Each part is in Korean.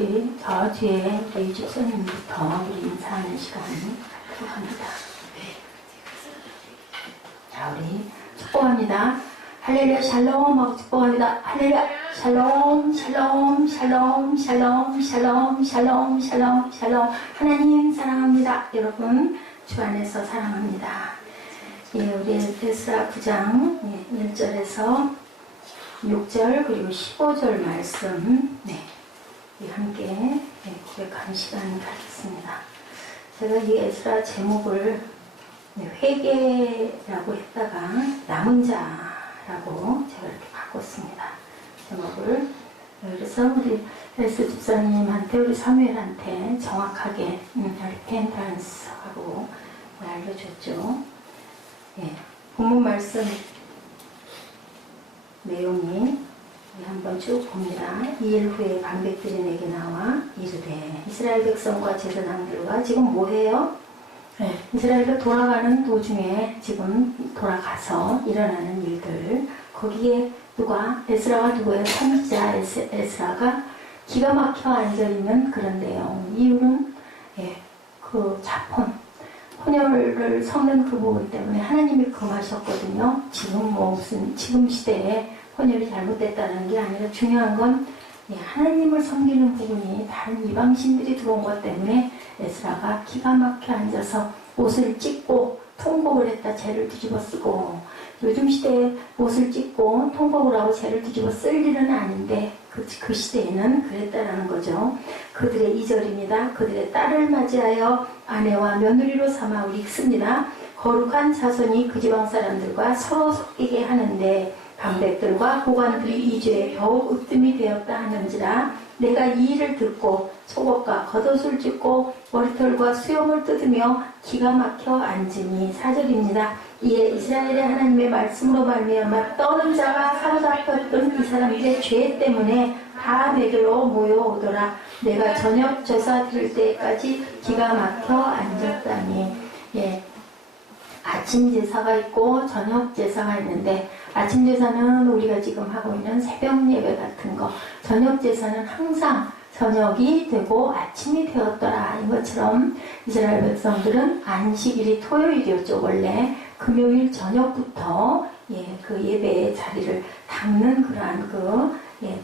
우리 저 뒤에 우리 집사님부터 우리 인사하는 시간 갖도록 합니다. 자, 우리 축복합니다. 할렐루야 샬롬 하고 축복합니다. 할렐루야 샬롬 샬롬 샬롬 샬롬 샬롬 샬롬 샬롬 샬롬. 하나님 사랑합니다. 여러분 주 안에서 사랑합니다. 예, 우리 에스라 9장 1절에서 6절 그리고 15절 말씀 함께 고백하는 시간을 갖겠습니다. 제가 이 에스라 제목을 회개라고 했다가 남은 자라고 제가 이렇게 바꿨습니다. 제목을. 그래서 우리 에스 집사님한테 우리 사무엘한테 정확하게 리펜턴스하고 알려줬죠. 본문 말씀 내용이 한번 쭉 봅니다. 2일 후에 방백들이 내게 나와 이르되 이스라엘 백성과 제사장들과 지금 뭐해요? 이스라엘로 돌아가는 도중에 지금 돌아가서 일어나는 일들, 거기에 누가 에스라가 누구예요? 선지자 에스라가 기가 막혀 앉아있는 그런 내용. 이유는 그 자폰 혼혈을 섞는 그 부분 때문에 하나님이 금하셨거든요. 지금 시대에 혼혈이 잘못됐다는 게 아니라 중요한 건 하나님을 섬기는 부분이 다른 이방신들이 들어온 것 때문에 에스라가 기가 막혀 앉아서 옷을 찢고 통곡을 했다. 죄를 뒤집어 쓰고, 요즘 시대에 옷을 찢고 통곡을 하고 죄를 뒤집어 쓸 일은 아닌데 그 시대에는 그랬다라는 거죠. 그들의 2절입니다. 그들의 딸을 맞이하여 아내와 며느리로 삼아 읽습니다. 거룩한 자손이 그 지방 사람들과 서로 섞이게 하는데 방백들과 고관들이 이 죄에 더욱 으뜸이 되었다 하는지라. 내가 이 일을 듣고 속옷과 겉옷을 찢고 머리털과 수염을 뜯으며 기가 막혀 앉으니. 4절입니다. 이에 이스라엘의 하나님의 말씀으로 말미암아 떠는 자가 사로잡혔던 이 사람들의 죄 때문에 다 내게로 모여오더라. 내가 저녁 제사 드릴 때까지 기가 막혀 앉았다니. 아침 제사가 있고 저녁 제사가 있는데, 아침 제사는 우리가 지금 하고 있는 새벽 예배 같은 거, 저녁 제사는 항상 저녁이 되고 아침이 되었더라. 이것처럼 이스라엘 백성들은 안식일이 토요일이었죠. 원래 금요일 저녁부터 그 예배의 자리를 닦는 그러한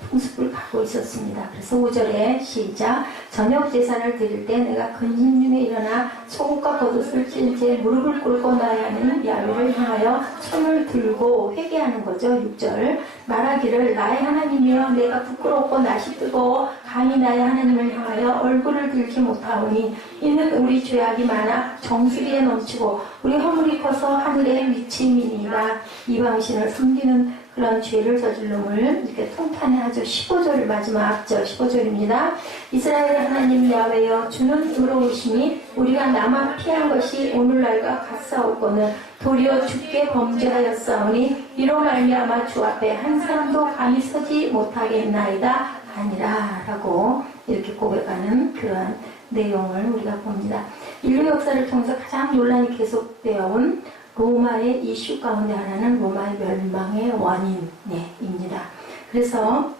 풍습을 갖고 있었습니다. 그래서 5절에 시작. 저녁 제사를 드릴 때 내가 근심 중에 일어나 속옷과 겉옷을 찢은 채 무릎을 꿇고 나야 하는 야훼를 향하여 손을 들고 회개하는 거죠. 6절. 말하기를 나의 하나님이여 내가 부끄럽고 낯이 뜨거워 감히 나의 하나님을 향하여 얼굴을 들지 못하오니 이는 우리 죄악이 많아 정수리에 넘치고 우리 허물이 커서 하늘에 미침이니라. 이방신을 섬기는 그런 죄를 저질름을 이렇게 통탄해하죠. 15절 마지막 절 15절입니다. 이스라엘 하나님 야훼여 주는 의로우심이 우리가 나만 피한 것이 오늘날과 같사오거늘 도리어 주께 범죄하였사오니 이로 말미암아 주 앞에 한 사람도 감히 서지 못하겠나이다 아니라 라고 이렇게 고백하는 그러한 내용을 우리가 봅니다. 인류 역사를 통해서 가장 논란이 계속되어 온 로마의 이슈 가운데 하나는 로마의 멸망의 원인입니다. 그래서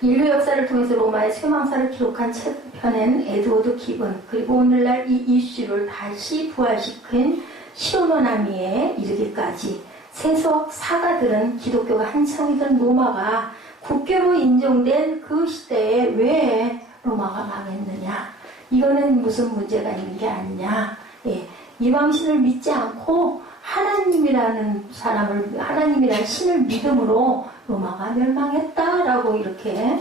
인류 역사를 통해서 로마의 쇠망사를 기록한 책을 펴낸 에드워드 기븐, 그리고 오늘날 이 이슈를 다시 부활시킨 시오노나미에 이르기까지 세속 사가들은 기독교가 한창이던 로마가 국교로 인정된 그 시대에 왜 로마가 망했느냐, 이거는 무슨 문제가 있는 게 아니냐. 이방신을 믿지 않고 하나님이라는 신을 믿음으로 로마가 멸망했다라고 이렇게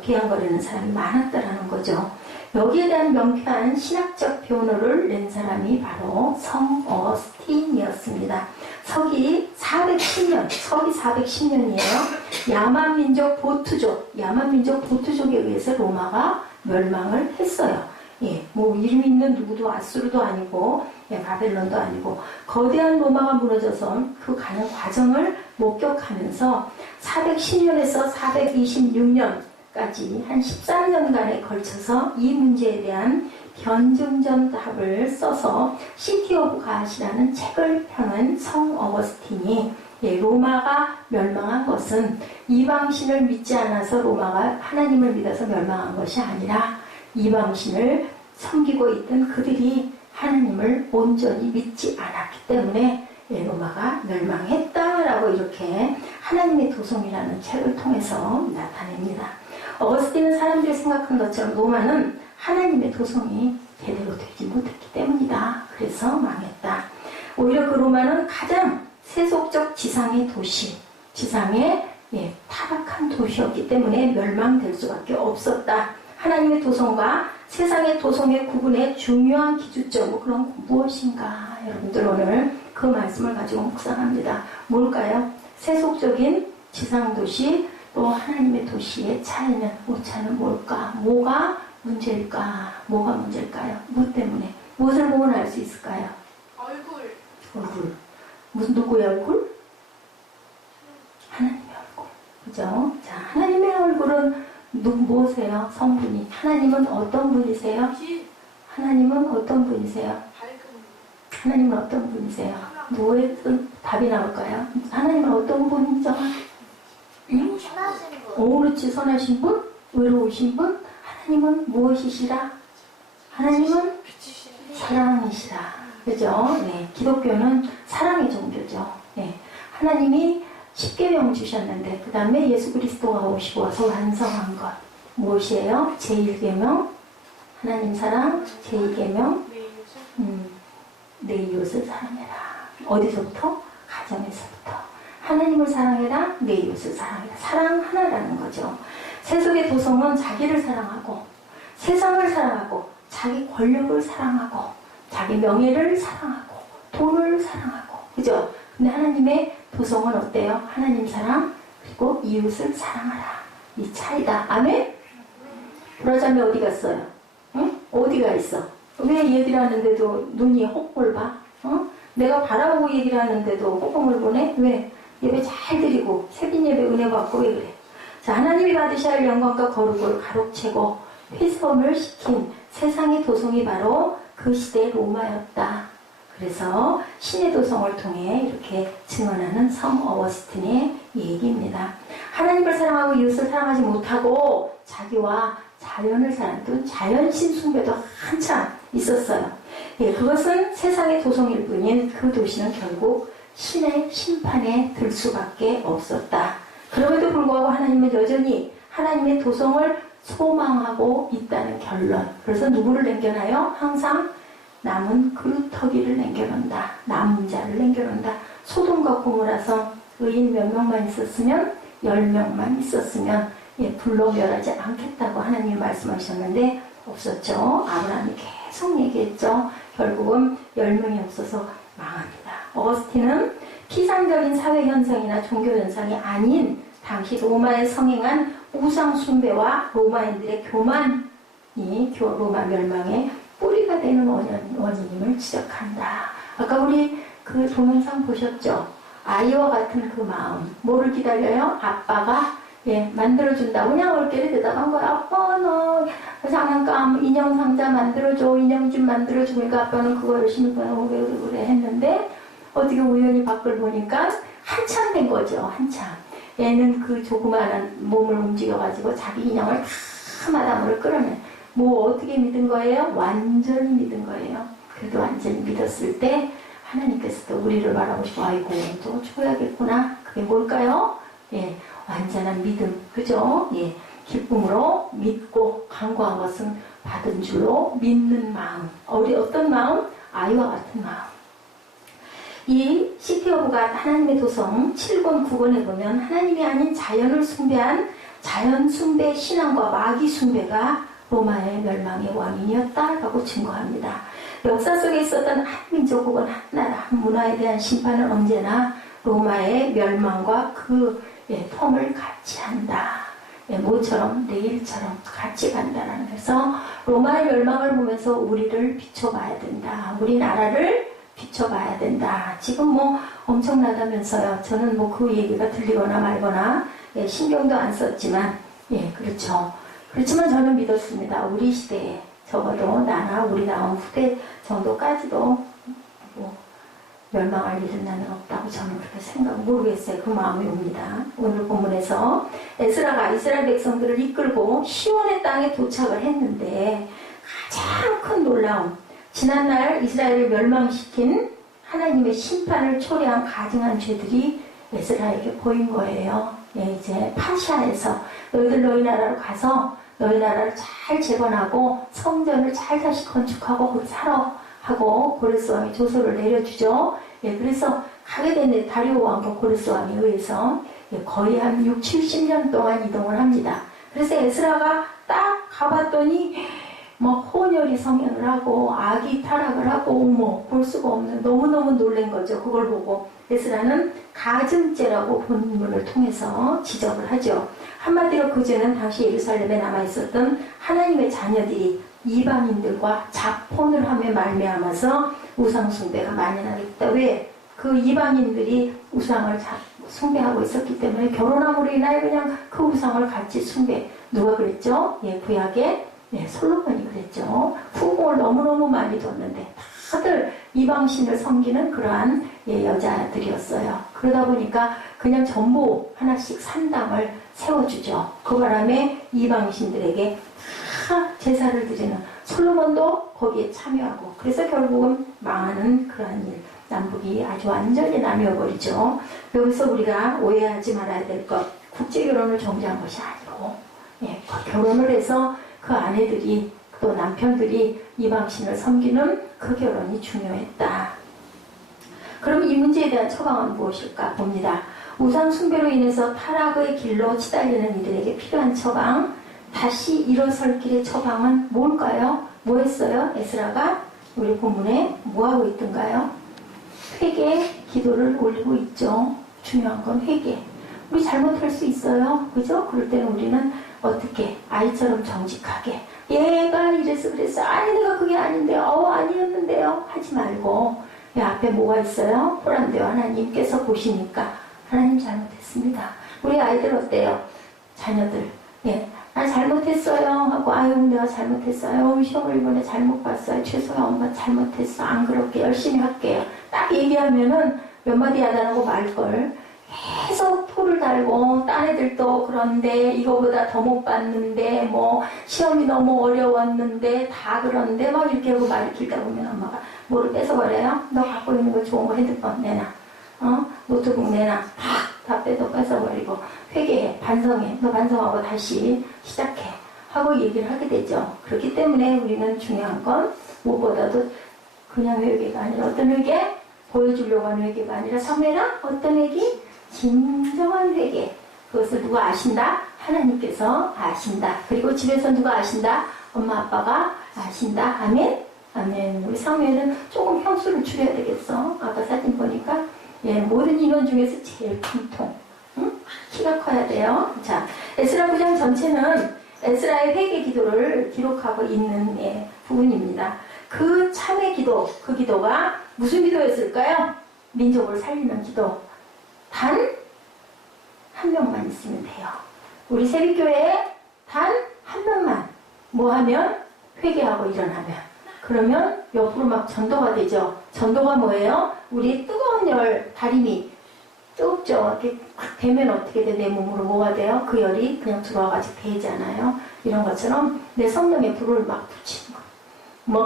비아냥거리는 사람이 많았다라는 거죠. 여기에 대한 명쾌한 신학적 변호를 낸 사람이 바로 성 어거스틴이었습니다. 서기 410년이에요. 야만민족 보투족에 의해서 로마가 멸망을 했어요. 이름 있는 누구도 아수르도 아니고 바벨론도 아니고 거대한 로마가 무너져서 그 가는 과정을 목격하면서 410년에서 426년까지 한 13년간에 걸쳐서 이 문제에 대한 변증전 답을 써서 시티 오브 갓이라는 책을 펴는 성 어거스틴이 예, 로마가 멸망한 것은 이방신을 믿지 않아서 로마가 하나님을 믿어서 멸망한 것이 아니라 이방신을 섬기고 있던 그들이 하나님을 온전히 믿지 않았기 때문에 예, 로마가 멸망했다라고 이렇게 하나님의 도성이라는 책을 통해서 나타냅니다. 어거스틴은 사람들이 생각한 것처럼 로마는 하나님의 도성이 제대로 되지 못했기 때문이다. 그래서 망했다. 오히려 그 로마는 가장 세속적 지상의 도시, 지상의 예, 타락한 도시였기 때문에 멸망될 수밖에 없었다. 하나님의 도성과 세상의 도성의 구분의 중요한 기준점은 그럼 무엇인가? 여러분들 오늘 그 말씀을 가지고 묵상합니다. 뭘까요? 세속적인 지상도시 또 하나님의 도시의 차이는 오차는 뭘까? 뭐가 문제일까? 뭐가 문제일까요? 뭐 때문에? 무엇을 보면 알 수 있을까요? 얼굴. 무슨 누구의 얼굴? 하나님의 얼굴. 그죠? 자, 하나님의 얼굴은 무엇이세요? 성분이. 하나님은 어떤 분이세요? 하나님은 어떤 분이세요? 하나님은 어떤 분이세요? 뭐에 답이 나올까요? 하나님은 어떤 분이죠? 응? 그렇지. 선하신 분? 외로우신 분? 하나님은 무엇이시라? 하나님은 사랑이시라. 그죠? 네. 기독교는 사랑의 종교죠. 네. 하나님이 십계명 주셨는데 그 다음에 예수 그리스도가 오시고 와서 완성한 것 무엇이에요? 제1계명 하나님 사랑, 제2계명 내 이웃을 사랑해라. 어디서부터? 가정에서부터. 하나님을 사랑해라, 내 이웃을 사랑해라. 사랑 하나라는 거죠. 세속의 도성은 자기를 사랑하고 세상을 사랑하고 자기 권력을 사랑하고 자기 명예를 사랑하고 돈을 사랑하고 그죠? 근데 하나님의 도성은 어때요? 하나님 사랑 그리고 이웃을 사랑하라. 이 차이다. 아멘? 브라자매 어디 갔어요? 응? 어디가 있어? 왜 얘기를 하는데도 눈이 혹볼 봐? 내가 바라보고 얘기를 하는데도 혹봉을 보내? 왜? 예배 잘 드리고 새빈 예배 은혜 받고 왜 그래? 자, 하나님이 받으셔야 할 영광과 거룩을 가로채고 훼손을 시킨 세상의 도성이 바로 그 시대의 로마였다. 그래서 신의 도성을 통해 이렇게 증언하는 성 어거스틴의 얘기입니다. 하나님을 사랑하고 이웃을 사랑하지 못하고 자기와 자연을 사랑했던 자연신 숭배도 한참 있었어요. 예, 그것은 세상의 도성일 뿐인 그 도시는 결국 신의 심판에 들 수밖에 없었다. 그럼에도 불구하고 하나님은 여전히 하나님의 도성을 소망하고 있다는 결론. 그래서 누구를 남겨놔요? 항상 남은 그루터기를 남겨놓는다. 남은 자를 남겨놓는다. 소돔과 고모라서 의인 몇 명만 있었으면 10명만 있었으면 예, 불로 멸하지 않겠다고 하나님이 말씀하셨는데 없었죠. 아브라함이 계속 얘기했죠. 결국은 10명이 없어서 망합니다. 어거스틴은 피상적인 사회 현상이나 종교 현상이 아닌 당시 로마에 성행한 우상 숭배와 로마인들의 교만이 로마 멸망의 뿌리가 되는 원인임을 지적한다. 아까 우리 그 동영상 보셨죠? 아이와 같은 그 마음. 뭐를 기다려요? 아빠가 예, 만들어준다. 그냥 얼개를 대답한 거야. 아빠, 너 장난감 인형 상자 만들어줘. 인형 좀 만들어줘. 그러니까 아빠는 그거 열심히 왜 그래 했는데 어떻게 우연히 밖을 보니까 한참 된 거죠. 한참. 얘는 그 조그마한 몸을 움직여가지고 자기 인형을 다 마당으로 끌어내. 뭐 어떻게 믿은 거예요? 완전히 믿은 거예요. 그래도 완전히 믿었을 때 하나님께서도 우리를 바라보시고 아이고 또 줘야겠구나. 그게 뭘까요? 예, 완전한 믿음. 그죠? 예, 기쁨으로 믿고 간구한 것은 받은 줄로 믿는 마음. 어떤 마음? 아이와 같은 마음. 이 시티 오브 갓 하나님의 도성 7권 9권에 보면 하나님이 아닌 자연을 숭배한 자연 숭배 신앙과 마귀 숭배가 로마의 멸망의 원인이었다라고 증거합니다. 역사 속에 있었던 한 민족 혹은 한 나라, 한 문화에 대한 심판은 언제나 로마의 멸망과 그 텀을 같이 한다. 모처럼 내일처럼 같이 간다라는 그래서 로마의 멸망을 보면서 우리를 비춰봐야 된다. 우리나라를 비춰봐야 된다. 지금 뭐 엄청나다면서요. 저는 뭐 그 얘기가 들리거나 말거나 신경도 안 썼지만 그렇죠. 그렇지만 저는 믿었습니다. 우리 시대에 적어도 나나 우리 다음 후대 정도까지도 뭐 멸망할 일은 나는 없다고 저는 그렇게 모르겠어요. 그 마음이 옵니다. 오늘 본문에서 에스라가 이스라엘 백성들을 이끌고 시온의 땅에 도착을 했는데 가장 큰 놀라움, 지난날 이스라엘을 멸망시킨 하나님의 심판을 초래한 가증한 죄들이 에스라에게 보인 거예요. 예, 이제 파시아에서 너희들 너희 나라로 가서 너희 나라를 잘 재건하고 성전을 잘 다시 건축하고 거기 살아 하고 고레스 왕이 조서를 내려주죠. 예, 그래서 가게 된 다리오 왕과 고레스 왕에 의해서 거의 한 6, 70년 동안 이동을 합니다. 그래서 에스라가 딱 가봤더니 혼혈이 성행을 하고 아기 타락을 하고 볼 수가 없는 너무너무 놀란 거죠. 그걸 보고 에스라는 가증죄라고 본문을 통해서 지적을 하죠. 한마디로 그 죄는 당시 예루살렘에 남아있었던 하나님의 자녀들이 이방인들과 자폰을 하며 말미암아서 우상숭배가 만연하겠다. 왜? 그 이방인들이 우상을 숭배하고 있었기 때문에 결혼함으로 인하여 그냥 그 우상을 같이 숭배. 누가 그랬죠? 예, 구약에 솔로몬이 그랬죠. 후궁을 너무너무 많이 뒀는데 다들 이방신을 섬기는 그러한 여자들이었어요. 그러다 보니까 그냥 전부 하나씩 산당을 세워주죠. 그 바람에 이방신들에게 다 제사를 드리는 솔로몬도 거기에 참여하고 그래서 결국은 망하는 그러한 일. 남북이 아주 완전히 나뉘어버리죠. 여기서 우리가 오해하지 말아야 될 것, 국제결혼을 정죄한 것이 아니고 결혼을 해서 그 아내들이 또 남편들이 이방신을 섬기는 그 결혼이 중요했다. 그럼 이 문제에 대한 처방은 무엇일까 봅니다. 우상 숭배로 인해서 타락의 길로 치달리는 이들에게 필요한 처방, 다시 일어설 길의 처방은 뭘까요? 뭐 했어요? 에스라가 우리 본문에 뭐 하고 있던가요? 회개 기도를 올리고 있죠. 중요한 건 회개. 우리 잘못할 수 있어요. 그죠? 그럴 때는 우리는 어떻게 아이처럼 정직하게 얘가 이래서 그랬어요. 아니 내가 그게 아닌데요. 아니었는데요. 하지 말고 앞에 뭐가 있어요? 보란대요. 하나님께서 보시니까 하나님 잘못했습니다. 우리 아이들 어때요? 자녀들 나 잘못했어요 하고 아유 내가 잘못했어요. 시험을 이번에 잘못 봤어요. 죄송해요. 엄마 잘못했어. 안 그렇게 열심히 할게요. 딱 얘기하면은 몇 마디 안 하고 말걸. 계속 토를 달고 딴 애들도 그런데 이거보다 더 못 봤는데 시험이 너무 어려웠는데 다 그런데 이렇게 하고 말 길다 보면 엄마가 뭐를 뺏어버려요? 너 갖고 있는 거 좋은 거 핸드폰 내놔. 노트북 내놔. 다 뺏어버리고 회개해. 반성해. 너 반성하고 다시 시작해. 하고 얘기를 하게 되죠. 그렇기 때문에 우리는 중요한 건 무엇보다도 그냥 회개가 아니라 어떤 회개? 보여주려고 하는 회개가 아니라 성례나 어떤 회개? 진정한 회개. 그것을 누가 아신다? 하나님께서 아신다. 그리고 집에서 누가 아신다? 엄마 아빠가 아신다. 아멘? 아멘. 우리 성례는 조금 향수를 줄여야 되겠어. 아까 사진 보니까 모든 인원 중에서 제일 큰 통. 응? 키가 커야 돼요. 자, 에스라 9장 전체는 에스라의 회개 기도를 기록하고 있는 부분입니다. 그 참회 기도, 그 기도가 무슨 기도였을까요? 민족을 살리는 기도. 단 한 명만 있으면 돼요. 우리 세빛교회에 단 한 명만 뭐 하면? 회개하고 일어나면. 그러면 옆으로 막 전도가 되죠. 전도가 뭐예요? 우리 뜨거운 열, 다리미 뜨겁죠. 이렇게 되면 어떻게 돼? 내 몸으로 뭐가 돼요? 그 열이 그냥 들어와가지고 배이잖아요. 이런 것처럼 내 성령의 불을 막 붙이는 거.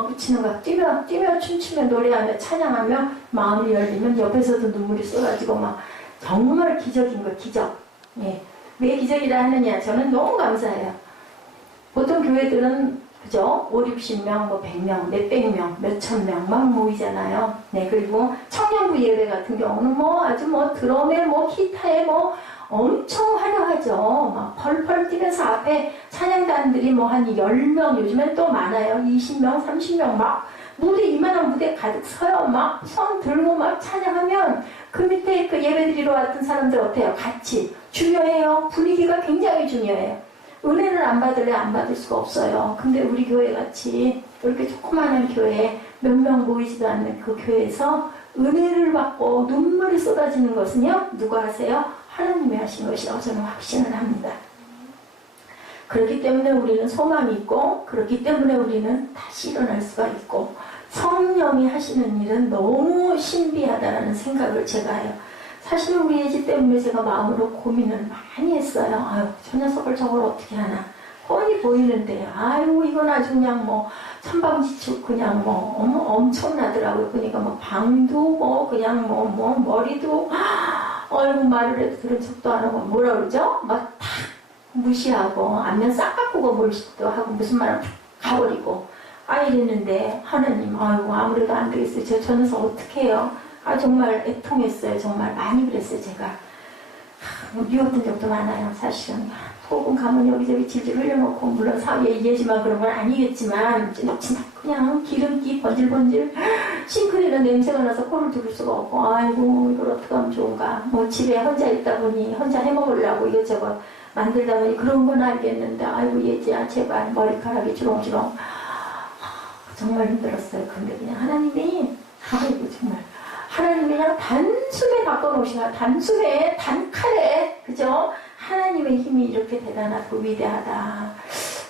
붙이는 거. 뛰며 춤추며 노래하며 찬양하며 마음이 열리면 옆에서도 눈물이 쏟아지고 정말 기적인 거, 기적. 왜 기적이라 하느냐? 저는 너무 감사해요. 보통 교회들은 그죠? 5, 60명, 100명, 몇백 명, 몇천 명 막 모이잖아요. 그리고 청년부 예배 같은 경우는 아주 드럼에 기타에 엄청 화려하죠. 펄펄 뛰면서 앞에 찬양단들이 한 10명, 요즘엔 또 많아요. 20명, 30명 무대, 이만한 무대 가득 서요. 손 들고 찬양하면 그 밑에 그 예배드리러 왔던 사람들 어때요? 같이. 중요해요. 분위기가 굉장히 중요해요. 은혜를 안 받을래 안 받을 수가 없어요. 근데 우리 교회 같이 이렇게 조그마한 교회에 몇 명 모이지도 않는 그 교회에서 은혜를 받고 눈물이 쏟아지는 것은요. 누가 하세요? 하나님이 하신 것이라고 저는 확신을 합니다. 그렇기 때문에 우리는 소망이 있고 그렇기 때문에 우리는 다시 일어날 수가 있고 성령이 하시는 일은 너무 신비하다라는 생각을 제가 해요. 사실 우리 애지 때문에 제가 마음으로 고민을 많이 했어요. 아유, 저 녀석을 저걸 어떻게 하나. 뻔히 보이는데, 아유, 이건 아주 그냥 뭐, 천방지축 그냥 뭐, 엄청나더라고요. 그러니까 뭐, 방도 뭐, 그냥 뭐, 머리도, 아이고, 말을 해도 들은 척도 안 하고, 뭐라 그러죠? 막 탁 무시하고, 안면 싹 바꾸고 뭘도 하고, 무슨 말을 탁 가버리고. 이랬는데, 하나님, 아이고, 아무래도 안 되겠어요. 저 녀석 어떻게 해요? 정말 애통했어요. 정말 많이 그랬어요, 제가. 미웠던 적도 많아요, 사실은. 소금 가면 여기저기 질질 흘려놓고, 물론 사위에 얘기지만 그런 건 아니겠지만, 그냥 기름기 번질번질, 싱크대는 냄새가 나서 코를 들을 수가 없고, 아이고, 이걸 어떻게 하면 좋은가. 뭐 집에 혼자 있다 보니, 혼자 해먹으려고 이것저것 만들다 보니 그런 건 알겠는데, 아이고, 얘지야, 제발, 머리카락이 주렁주렁. 정말 힘들었어요. 근데 그냥 하나님이, 아이고, 정말. 하나님이 그냥 단숨에 바꿔놓으시나, 단숨에, 단칼에, 그죠? 하나님의 힘이 이렇게 대단하고 위대하다.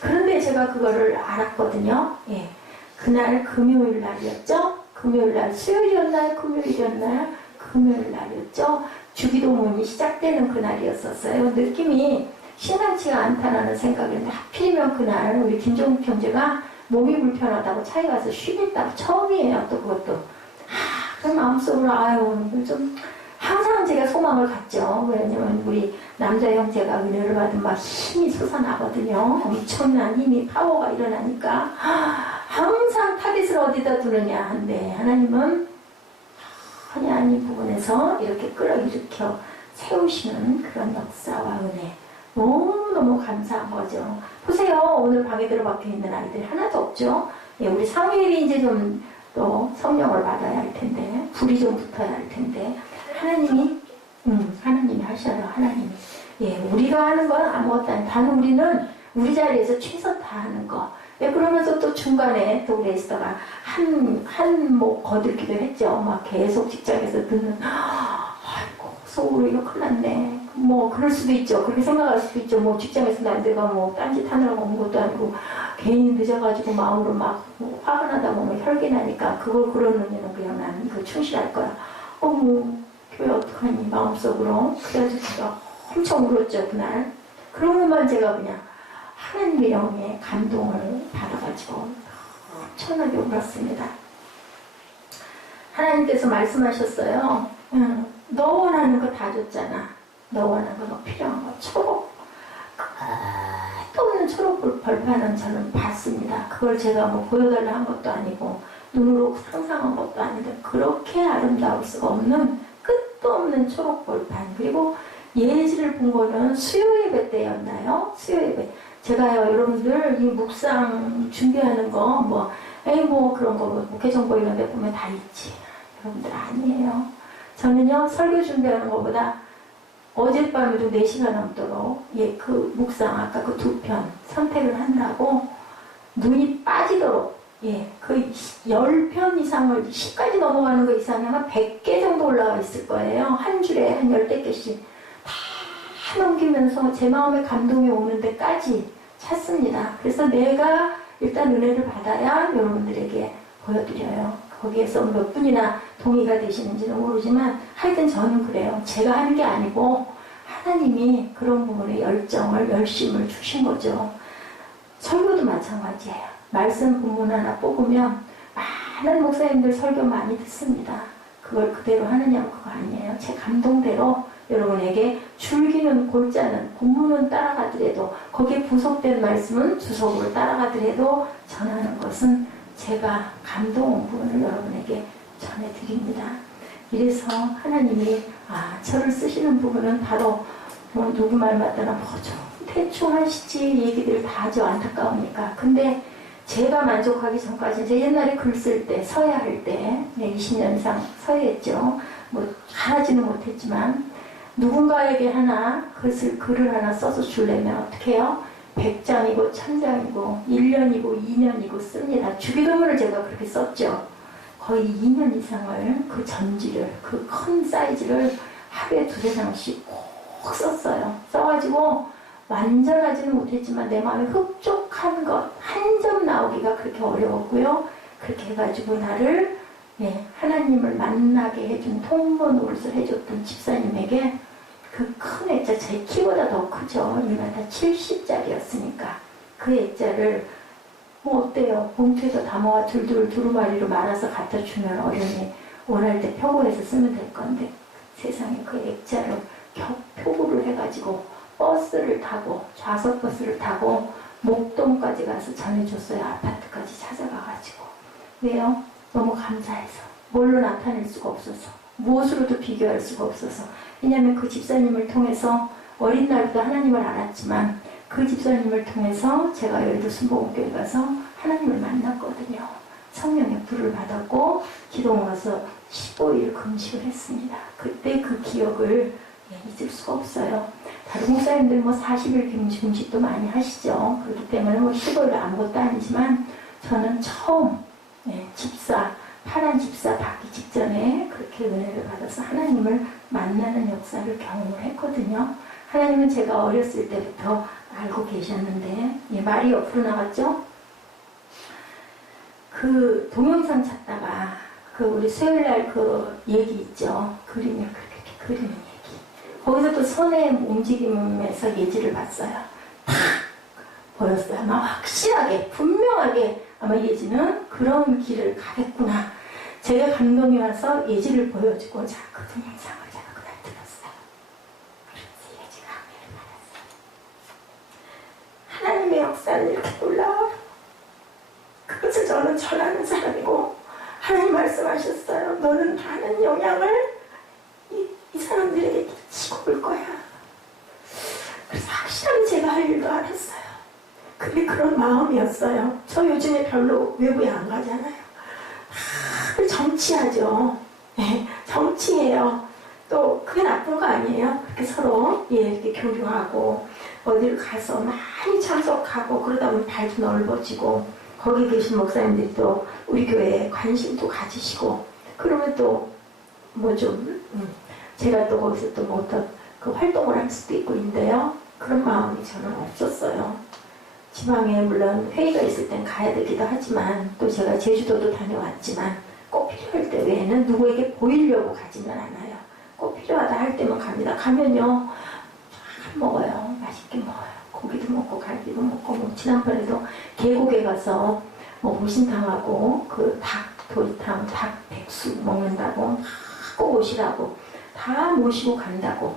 그런데 제가 그거를 알았거든요. 예. 그날 금요일 날이었죠? 금요일 날, 수요일이었나요? 금요일이었나요? 금요일 날이었죠? 주기도문이 시작되는 그날이었었어요. 느낌이 심상치가 않다라는 생각인데, 하필이면 그날 우리 김종국 형제가 몸이 불편하다고 차에 가서 쉬겠다고 처음이에요. 또 그것도. 그 마음속으로, 좀, 항상 제가 소망을 갖죠. 왜냐면 우리 남자 형제가 은혜를 받으면 막 힘이 솟아나거든요. 엄청난 힘이, 파워가 일어나니까. 항상 타깃을 어디다 두느냐 한데, 하나님은 하나님 부분에서 이렇게 끌어일으켜 세우시는 그런 역사와 은혜. 너무너무 감사한 거죠. 보세요. 오늘 방에 들어박혀 있는 아이들 하나도 없죠. 예, 우리 사무엘이 이제 좀 또 성령을 받아야 할 텐데, 불이 좀 붙어야 할 텐데, 하나님이 하셔요, 하나님이. 예, 우리가 하는 건 아무것도 아니에요. 단 우리는 우리 자리에서 최선 다하는 거. 예, 그러면서 또 중간에 또 우리 에스더가 뭐 거들기도 했죠. 막 계속 직장에서 듣는, 아이고, 속으로 이거 큰일 났네. 뭐, 그럴 수도 있죠. 그렇게 생각할 수도 있죠. 뭐, 직장에서 내가 뭐, 딴짓 하느라고 온 것도 아니고, 괜히 늦어가지고 마음으로 막 화가 나다 보면 혈기 나니까, 그걸 그러는 애는 그냥 난 이거 충실할 거야. 교회 어떡하니, 마음속으로. 그래가지고 제가 엄청 울었죠, 그날. 그러고만 제가 그냥 하나님의 영에 감동을 받아가지고 엄청나게 울었습니다. 하나님께서 말씀하셨어요. 너 원하는 거 다 줬잖아. 너 원하는 거, 너 필요한 거, 초록. 끝도 없는 초록 벌판은 저는 봤습니다. 그걸 제가 뭐 보여달라 한 것도 아니고, 눈으로 상상한 것도 아닌데, 그렇게 아름다울 수가 없는 끝도 없는 초록 벌판. 그리고 예지를 본 거는 수요 예배 때였나요? 수요 예배. 제가요, 여러분들, 이 묵상 준비하는 거, 그런 거, 목회정보 이런 데 보면 다 있지. 여러분들 아니에요. 저는요, 설교 준비하는 것보다 어젯밤에도 4시간 넘도록, 그 묵상, 아까 그 2편 선택을 하느라고 눈이 빠지도록, 그 10편 이상을, 10까지 넘어가는 거 이상이 아마 100개 정도 올라와 있을 거예요. 한 줄에 한 10개씩. 다 넘기면서 제 마음에 감동이 오는 데까지 찾습니다. 그래서 내가 일단 은혜를 받아야 여러분들에게 보여드려요. 거기에서 몇 분이나 동의가 되시는지는 모르지만 하여튼 저는 그래요. 제가 하는 게 아니고 하나님이 그런 부분에 열정을, 열심을 주신 거죠. 설교도 마찬가지예요. 말씀 본문 하나 뽑으면 많은 목사님들 설교 많이 듣습니다. 그걸 그대로 하느냐고 그거 아니에요. 제 감동대로 여러분에게 줄기는 골자는 본문은 따라가더라도 거기에 부속된 말씀은 주석으로 따라가더라도 전하는 것은 제가 감동 온 부분을 여러분에게 전해드립니다. 이래서 하나님이 저를 쓰시는 부분은 바로 누구 말 맞다나 좀 대충 하시지 얘기들 다 하죠. 안타까우니까. 근데 제가 만족하기 전까지 제 옛날에 글 쓸 때 서예할 때 20년 이상 서예했죠. 잘하지는 못했지만 누군가에게 글을 하나 써서 주려면 어떻게 해요? 100장이고 1000장이고 1년이고 2년이고 씁니다. 주기도문을 제가 그렇게 썼죠. 거의 2년 이상을 그 전지를, 그 큰 사이즈를 하루에 2-3장씩 꼭 썼어요. 써가지고 완전하지는 못했지만 내 마음에 흡족한 것 한 점 나오기가 그렇게 어려웠고요. 그렇게 해가지고 나를 하나님을 만나게 해준 통로 노릇을 해줬던 집사님에게 그 큰 액자, 제 키보다 더 크죠. 얘가 다 70짜리였으니까 그 액자를 뭐 어때요? 봉투에서 담아와 둘둘 두루마리로 말아서 갖다 주면 어른이 원할 때 표고해서 쓰면 될 건데 세상에 그 액자로 표고를 해가지고 버스를 타고 좌석 버스를 타고 목동까지 가서 전해줬어요. 아파트까지 찾아가가지고. 왜요? 너무 감사해서. 뭘로 나타낼 수가 없어서. 무엇으로도 비교할 수가 없어서. 왜냐하면 그 집사님을 통해서 어린 날부터 하나님을 알았지만 그 집사님을 통해서 제가 여의도 순복음교회 가서 하나님을 만났거든요. 성령의 불을 받았고 기도 와서 15일 금식을 했습니다. 그때 그 기억을 잊을 수가 없어요. 다른 목사님들 뭐 40일 금식도 많이 하시죠. 그렇기 때문에 뭐 15일 아무것도 아니지만 저는 처음 파란 집사 받기 직전에 그렇게 은혜를 받아서 하나님을 만나는 역사를 경험을 했거든요. 하나님은 제가 어렸을 때부터 알고 계셨는데 말이 옆으로 나갔죠? 그 동영상 찾다가 그 우리 수요일날 그 얘기 있죠? 그림을 그렇게 그리는 얘기. 거기서 또 손의 움직임에서 예지를 봤어요. 탁 보였어요. 아마 확실하게 분명하게 아마 예지는 그런 길을 가겠구나. 제가 감동이 와서 예지를 보여주고 자, 그 동영상을 제가 그날 들었어요. 그래서 예지가 은혜를 받았어요. 하나님의 역사는 이렇게 놀라워요. 그것을 저는 전하는 사람이고 하나님 말씀하셨어요. 너는 많은 영향을 이 사람들에게 끼치고 올 거야. 그래서 확실하게 제가 할 일도 알았어요. 그게 그런 마음이었어요. 저 요즘에 별로 외부에 안 가잖아요. 다들 정치하죠. 정치해요. 또 그게 나쁜 거 아니에요. 그렇게 서로 이렇게 교류하고 어디를 가서 많이 참석하고 그러다 보면 발도 넓어지고 거기 계신 목사님들이 또 우리 교회에 관심도 가지시고 그러면 또 뭐 좀 제가 또 거기서 또 뭐 어떤 그 활동을 할 수도 있고 있는데요. 그런 마음이 저는 없었어요. 지방에 물론 회의가 있을 땐 가야 되기도 하지만 또 제가 제주도도 다녀왔지만 꼭 필요할 때 외에는 누구에게 보이려고 가지는 않아요. 꼭 필요하다 할 때만 갑니다. 가면요 잘 먹어요. 맛있게 먹어요. 고기도 먹고 갈비도 먹고 뭐 지난번에도 계곡에 가서 뭐 보신탕하고 그 닭 도리탕 닭 백숙 먹는다고 꼭 오시라고 다 모시고 간다고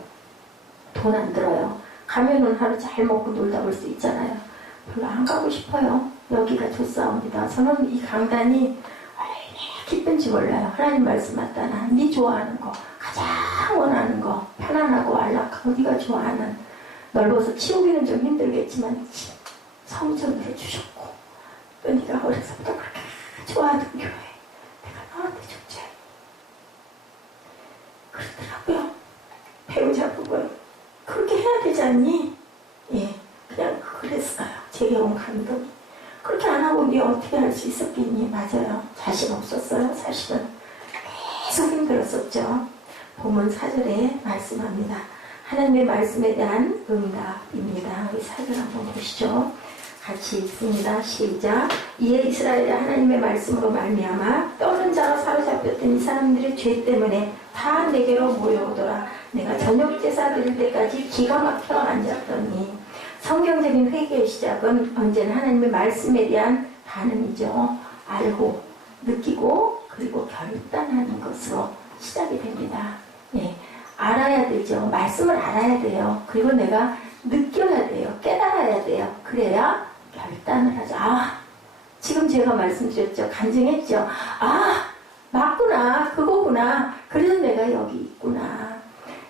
돈 안 들어요. 가면은 하루 잘 먹고 놀다 올 수 있잖아요. 별로 안 가고 싶어요. 여기가 좋사옵니다. 저는 이 강단이 얼마나 기쁜지 몰라요. 하나님 말씀 맞다나 네 좋아하는 거 가장 원하는 거 편안하고 안락하고 네가 좋아하는 넓어서 치우기는 좀 힘들겠지만 성전을 해주셨고 또 네가 어려서부터 그렇게 좋아하던 교회 내가 너한테 줬지. 그러더라고요. 배우자 부분 그렇게 해야 되지 않니? 그냥 그랬어요. 제게 온 감동이. 그렇게 안 하고 네 어떻게 할 수 있었겠니? 맞아요. 자신 없었어요. 사실은 계속 힘들었었죠. 본문 4절에 말씀합니다. 하나님의 말씀에 대한 응답입니다. 우리 4절 한번 보시죠. 같이 읽습니다. 시작. 이에 이스라엘이 하나님의 말씀으로 말미암아 떠는 자로 사로잡혔던 이 사람들의 죄 때문에 다 내게로 모여오더라. 내가 저녁 제사 드릴 때까지 기가 막혀 앉았더니. 성경적인 회개의 시작은 언제나 하나님의 말씀에 대한 반응이죠. 알고 느끼고 그리고 결단하는 것으로 시작이 됩니다. 알아야 되죠. 말씀을 알아야 돼요. 그리고 내가 느껴야 돼요. 깨달아야 돼요. 그래야 결단을 하죠. 지금 제가 말씀드렸죠. 간증했죠. 맞구나. 그거구나. 그래서 내가 여기 있구나.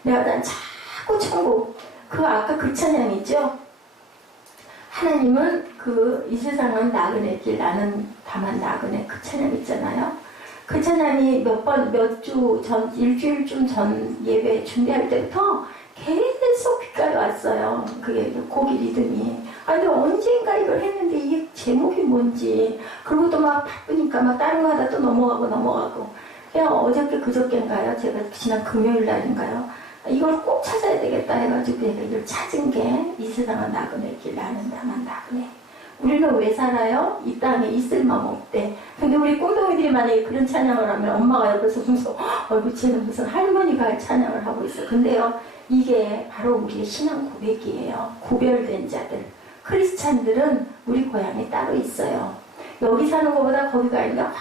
난 자꾸 천국 아까 그 찬양 있죠. 하나님은 이 세상은 나그네 길 나는 다만 나그네 그 찬양 있잖아요. 그 찬양이 몇 주 전, 일주일쯤 전 예배 준비할 때부터 계속 귓가에 왔어요. 그게 곡이 리듬이. 근데 언젠가 이걸 했는데 이게 제목이 뭔지. 그리고 또 막 바쁘니까 막 다른 거 하다 또 넘어가고. 그냥 어저께 그저께인가요? 제가 지난 금요일 날인가요? 이걸 꼭 찾아야 되겠다 해가지고 내가 이걸 찾은 게 이 세상은 나그네 길 나는 다만 나그네. 우리는 왜 살아요? 이 땅에 있을 맘 없대. 근데 우리 꽁동이들이 만약에 그런 찬양을 하면 엄마가 옆에서 무서 쟤는 무슨 할머니가 할 찬양을 하고 있어. 근데요, 이게 바로 우리의 신앙 고백이에요. 구별된 자들. 크리스찬들은 우리 고향이 따로 있어요. 여기 사는 것보다 거기 가니까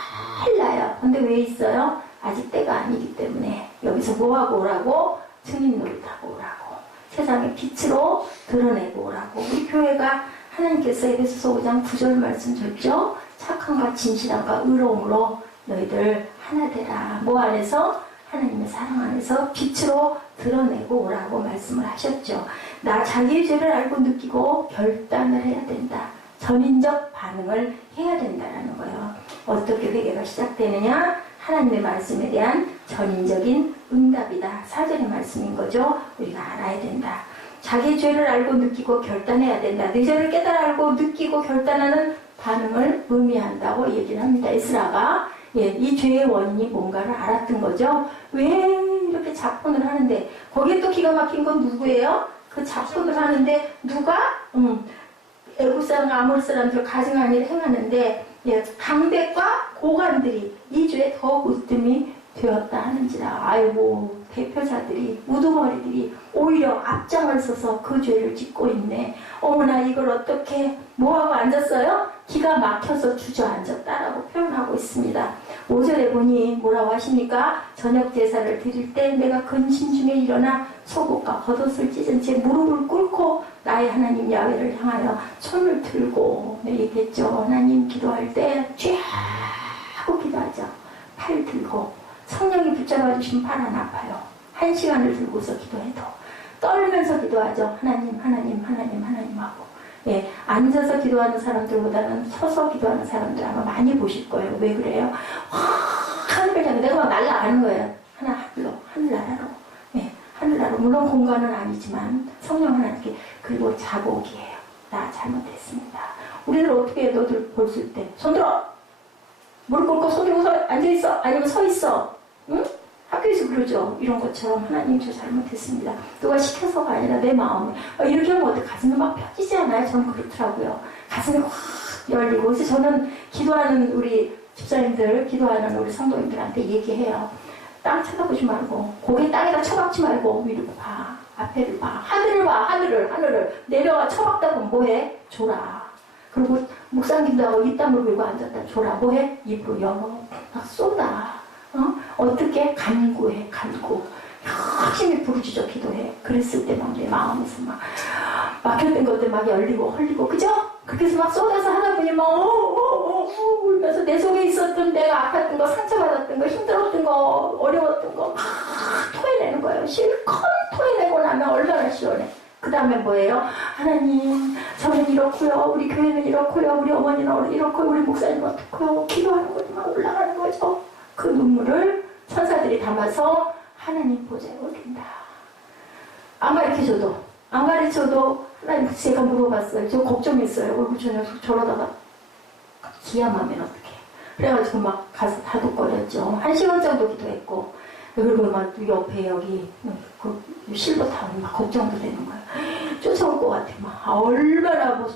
훨 나아요. 근데 왜 있어요? 아직 때가 아니기 때문에 여기서 뭐하고 오라고? 증인 노릇하고 오라고. 세상의 빛으로 드러내고 오라고. 우리 교회가 하나님께서 에베소서 5장 9절 말씀 줬죠. 착함과 진실함과 의로움으로 너희들 하나 되라. 뭐 안에서? 하나님의 사랑 안에서 빛으로 드러내고 오라고 말씀을 하셨죠. 나 자기의 죄를 알고 느끼고 결단을 해야 된다. 전인적 반응을 해야 된다라는 거예요. 어떻게 회개가 시작되느냐? 하나님의 말씀에 대한 전인적인 응답이다. 4절의 말씀인 거죠. 우리가 알아야 된다. 자기의 죄를 알고 느끼고 결단해야 된다. 내 죄를 깨달아 알고 느끼고 결단하는 반응을 의미한다고 얘기를 합니다. 에스라가 이 죄의 원인이 뭔가를 알았던 거죠. 왜 이렇게 작품을 하는데 거기에 또 기가 막힌 건 누구예요? 그 작품을 하는데 누가? 애국 사람, 아모리 사람들 가증한 일을 행하는데 강대과 고관들이 이 죄에 더 으뜸이 되었다 하는지라. 아이고, 대표자들이, 우두머리들이 오히려 앞장을 서서 그 죄를 짓고 있네. 어머나, 이걸 어떻게 뭐하고 앉았어요? 기가 막혀서 주저앉았다라고 표현하고 있습니다. 5절에 보니 뭐라고 하십니까? 저녁 제사를 드릴 때 내가 근심 중에 일어나 속옷과 겉옷을 찢은 채 무릎을 꿇고 나의 하나님 야훼를 향하여 손을 들고 얘기했죠. 하나님 기도할 때 쥐하고 기도하죠. 팔 들고 성령이 붙잡아 주시면 팔 안 아파요. 1시간을 들고서 기도해도 떨면서 기도하죠. 하나님 하나님 하나님 하나님 하고. 앉아서 기도하는 사람들보다는 서서 기도하는 사람들 아마 많이 보실 거예요. 왜 그래요? 하늘을 향해 내가 막 날아가는 거예요. 하늘나라로. 하늘나라로. 물론 공간은 아니지만 성령 하나님께. 그리고 자복이에요. 나 잘못했습니다. 우리들 어떻게 해요? 너들 볼 때 손 들어! 무릎 꿇고 손 들고 앉아있어? 아니면 서 있어? 응? 학교에서 그러죠. 이런 것처럼 하나님 저 잘못했습니다. 누가 시켜서가 아니라 내 마음에. 이렇게 하면 어때? 가슴이 막 펴지지 않아요? 저는 그렇더라고요. 가슴이 확 열리고. 그래서 저는 기도하는 우리 집사님들, 기도하는 우리 성도님들한테 얘기해요. 땅 쳐다보지 말고, 고개 땅에다 쳐박지 말고, 위로 봐. 앞에를 봐. 하늘을 봐. 하늘을. 내려와 쳐박다 보면 뭐해? 졸아. 그리고 묵상기도 하고 입담을 물고 앉았다. 졸아. 뭐해? 입으로 열어. 막 쏟아. 어떻게? 간구해. 열심히 부르짖어 기도해. 그랬을 때 막 내 마음에서 막 막혔던 것들 막 열리고 헐리고, 그죠? 그렇게 해서 막 쏟아서 하다 보니 막 울면서 내 속에 있었던 내가 아팠던 거, 상처받았던 거, 힘들었던 거, 어려웠던 거 막 토해내는 거예요. 실컷 토해내고 나면 얼마나 시원해. 그 다음에 뭐예요? 하나님, 저는 이렇고요. 우리 교회는 이렇고요. 우리 어머니는 이렇고요. 우리 목사님은 어떻고요. 기도하는 것이 막 올라가는 거죠. 그 눈물을 천사들이 담아서 하나님 보좌에 올린다. 안 가르쳐줘도 하나님 제가 물어봤어요. 저 걱정했어요. 얼굴 저러다가 기함하면 어떡해. 그래가지고 막 가서 다독거렸죠. 1시간 정도 기도했고, 그리고 막 옆에 여기 그 실버 타운이 막 걱정도 되는 거예요. 쫓아올 것 같아. 막 얼마나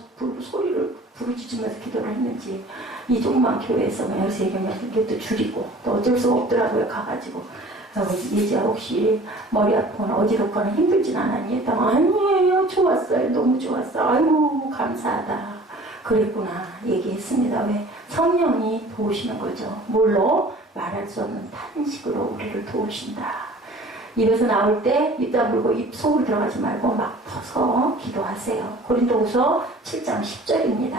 소리를 부르짖으면서 기도를 했는지. 이 조그만 교회에서 막 여기서 얘기하면 이것도 줄이고 또 어쩔 수가 없더라고요. 가가지고 예지야 혹시 머리 아프거나 어지럽거나 힘들진 않았니? 했다가 아니에요. 좋았어요. 너무 좋았어. 아이고 감사하다. 그랬구나 얘기했습니다. 왜? 성령이 도우시는 거죠. 뭘로? 말할 수 없는 탄식으로 우리를 도우신다. 입에서 나올 때 입다 물고 입 속으로 들어가지 말고 막 터서 기도하세요. 고린도후서 7장 10절입니다.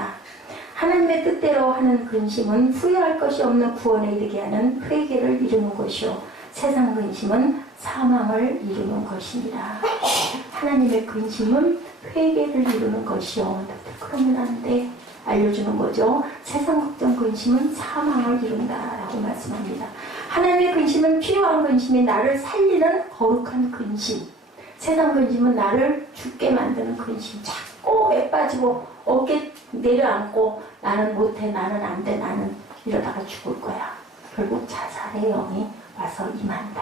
하나님의 뜻대로 하는 근심은 후회할 것이 없는 구원에 이르게 하는 회개를 이루는 것이요 세상 근심은 사망을 이루는 것입니다. 하나님의 근심은 회개를 이루는 것이요. 그러면 안 돼. 알려주는 거죠. 세상 걱정 근심은 사망을 이룬다라고 말씀합니다. 하나님의 근심은 필요한 근심이 나를 살리는 거룩한 근심. 세상 근심은 나를 죽게 만드는 근심. 자꾸 애 빠지고 어깨 내려앉고 나는 못해, 나는 안 돼, 나는 이러다가 죽을 거야. 결국 자살의 영이 와서 임한다.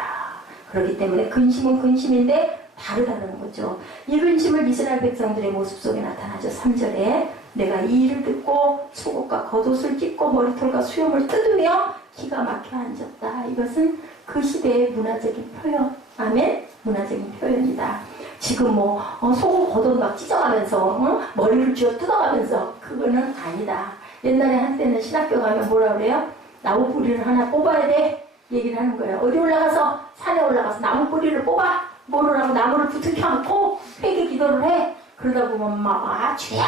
그렇기 때문에 근심은 근심인데 다르다는 거죠. 이 근심을 이스라엘 백성들의 모습 속에 나타나죠. 3절에 내가 이 일을 듣고 속옷과 겉옷을 찢고 머리털과 수염을 뜯으며 기가 막혀 앉았다. 이것은 그 시대의 문화적인 표현. 아멘? 문화적인 표현이다. 지금 뭐 속옷 겉옷 막 찢어가면서 머리를 쥐어 뜯어가면서 그거는 아니다. 옛날에 한때는 신학교 가면 뭐라 그래요? 나무 뿌리를 하나 뽑아야 돼. 얘기를 하는 거예요. 어디 올라가서 산에 올라가서 나무 뿌리를 뽑아. 뭐를 하고 나무를 부둥켜 안고 회개 기도를 해. 그러다 보면 막 주야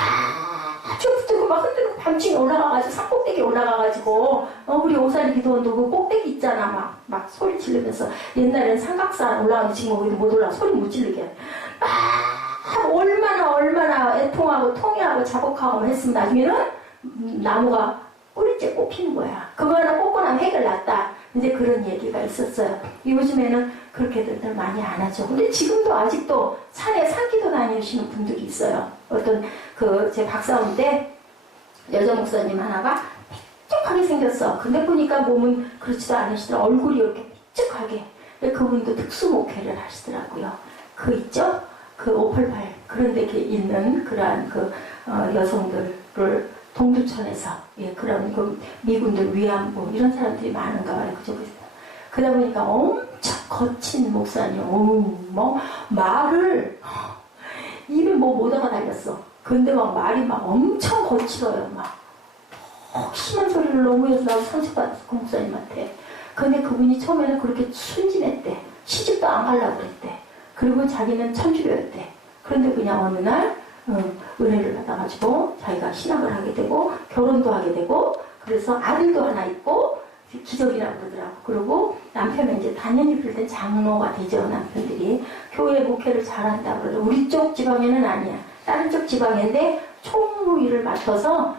붙들고 막 흔들고 밤중에 올라가가지고 산꼭대기에 올라가가지고 우리 오사리 기도원도 그 꼭대기 있잖아. 막 소리 지르면서 옛날엔 삼각산 올라가는데 지금 거기도 못 올라가 소리 못 지르게 막 얼마나 애통하고 통해하고 자복하고 했으면 나중에는 나무가 뿌리째 꼽히는 거야. 그거 하나 꽂고 나면 해결 났다. 이제 그런 얘기가 있었어요. 요즘에는 그렇게들 많이 안 하죠. 근데 지금도 아직도 산에 산기도 다니시는 분들이 있어요. 어떤 제 박사원 때 여자 목사님 하나가 삐쭉하게 생겼어. 근데 보니까 몸은 그렇지도 않으시더라. 얼굴이 이렇게 삐쭉하게. 그분도 특수 목회를 하시더라고요. 그 있죠? 그 588 그런 데 있는 그러한 여성들을 동두천에서 그런 미군들 위안부 이런 사람들이 많은가 봐요. 그쪽에서. 그러다 보니까 엄청 거친 목사님, 말을 입에 못 얻어 달렸어. 근데 막 말이 막 엄청 거칠어요. 막 심한 소리를 너무 해서 나도 상처받았어. 그 목사님한테. 근데 그분이 처음에는 그렇게 순진했대. 시집도 안 가려고 그랬대. 그리고 자기는 천주교였대. 그런데 그냥 어느 날 은혜를 받아가지고 자기가 신학을 하게 되고 결혼도 하게 되고 그래서 아들도 하나 있고 기적이라고 그러더라고. 그리고 남편은 이제 단연히 그럴 땐 장로가 되죠. 남편들이 교회 목회를 잘한다 그러죠. 우리 쪽 지방에는 아니야. 다른 쪽 지방인데 총무 일을 맡아서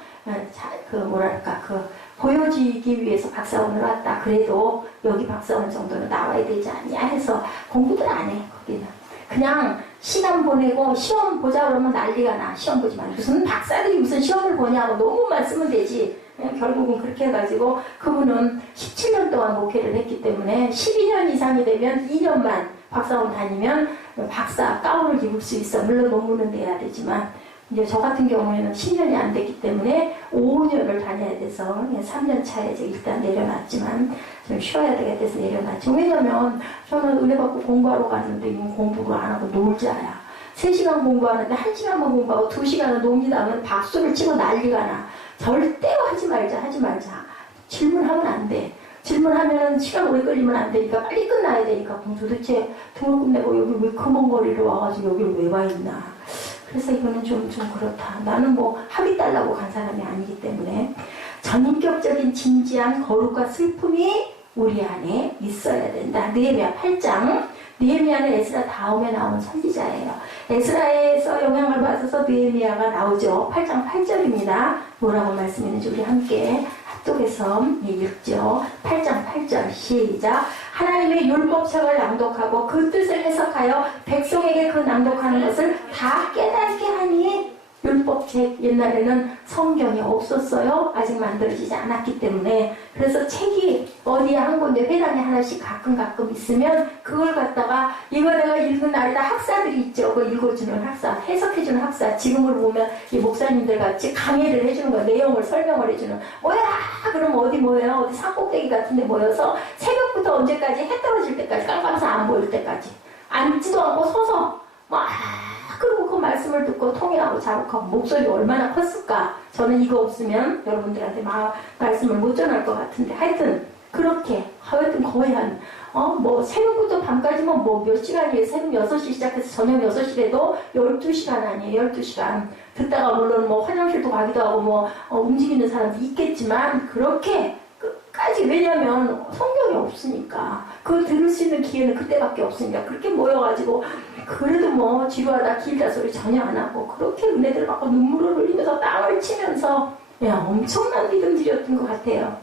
보여지기 위해서 박사원을 왔다. 그래도 여기 박사원 정도는 나와야 되지 않냐 해서 공부들 안 해. 거기는 그냥 시간 보내고 시험 보자 그러면 난리가 나. 시험 보지 마. 무슨 박사들이 무슨 시험을 보냐고 논문만 쓰면 되지. 결국은 그렇게 해가지고 그분은 17년 동안 목회를 했기 때문에 12년 이상이 되면 2년만 박사원 다니면 박사 가운을 입을 수 있어. 물론 논문은 내야 되지만 이제 저 같은 경우에는 10년이 안 됐기 때문에 5년을 다녀야 돼서 3년 차에 이제 일단 내려놨지만 좀 쉬어야 되겠다 해서 내려놨죠. 왜냐면 저는 은혜 받고 공부하러 갔는데 이건 공부를 안 하고 놀자야. 3시간 공부하는데 1시간만 공부하고 2시간은 놉니다 하면 박수를 치고 난리가 나. 절대로 하지 말자. 질문하면 안 돼. 질문하면 시간 오래 걸리면 안 되니까 빨리 끝나야 되니까 그럼 도대체 등록금 내고 여기 왜 그 먼 거리를 와가지고 여기를 왜 와 있나. 그래서 이거는 좀 그렇다. 나는 뭐 합의 달라고 간 사람이 아니기 때문에 전인격적인 진지한 거룩과 슬픔이 우리 안에 있어야 된다. 느헤미야 8장. 느헤미야는 에스라 다음에 나온 선지자예요. 에스라에서 영향을 받아서 느헤미야가 나오죠. 8장 8절입니다. 뭐라고 말씀했는지 우리 함께 합독해서 읽죠. 8장 8절 시작. 하나님의 율법책을 낭독하고 그 뜻을 해석하여 백성에게 그 낭독하는 것을 다 깨닫게 하니 율법책 옛날에는 성경이 없었어요. 아직 만들어지지 않았기 때문에. 그래서 책이 어디에 한 군데 회당에 하나씩 가끔 있으면 그걸 갖다가 이거 내가 읽은 날에다 학사들이 있죠. 그 읽어주는 학사, 해석해주는 학사. 지금으로 보면 이 목사님들 같이 강의를 해주는 거야. 내용을 설명을 해주는. 뭐야? 그럼 어디 모여요? 어디 산꼭대기 같은 데 모여서 새벽부터 언제까지 해 떨어질 때까지 깜깜해서 안 보일 때까지 앉지도 않고 서서 막 그리고 그 말씀을 듣고 통일하고 자복하고 목소리 얼마나 컸을까. 저는 이거 없으면 여러분들한테 말씀을 못 전할 것 같은데 하여튼 그렇게 하여튼 거의 새벽부터 밤까지면 몇 시간이에요. 새벽 6시 시작해서 저녁 6시래도 12시간 아니에요. 12시간 듣다가 물론 화장실도 가기도 하고 움직이는 사람도 있겠지만 그렇게 끝까지. 왜냐면 성경이 없으니까 그걸 들을 수 있는 기회는 그때밖에 없으니까 그렇게 모여가지고 그래도 지루하다 길다 소리 전혀 안 하고 그렇게 은혜들 받고 눈물을 흘리면서 땀을 치면서 엄청난 믿음들이었던 것 같아요.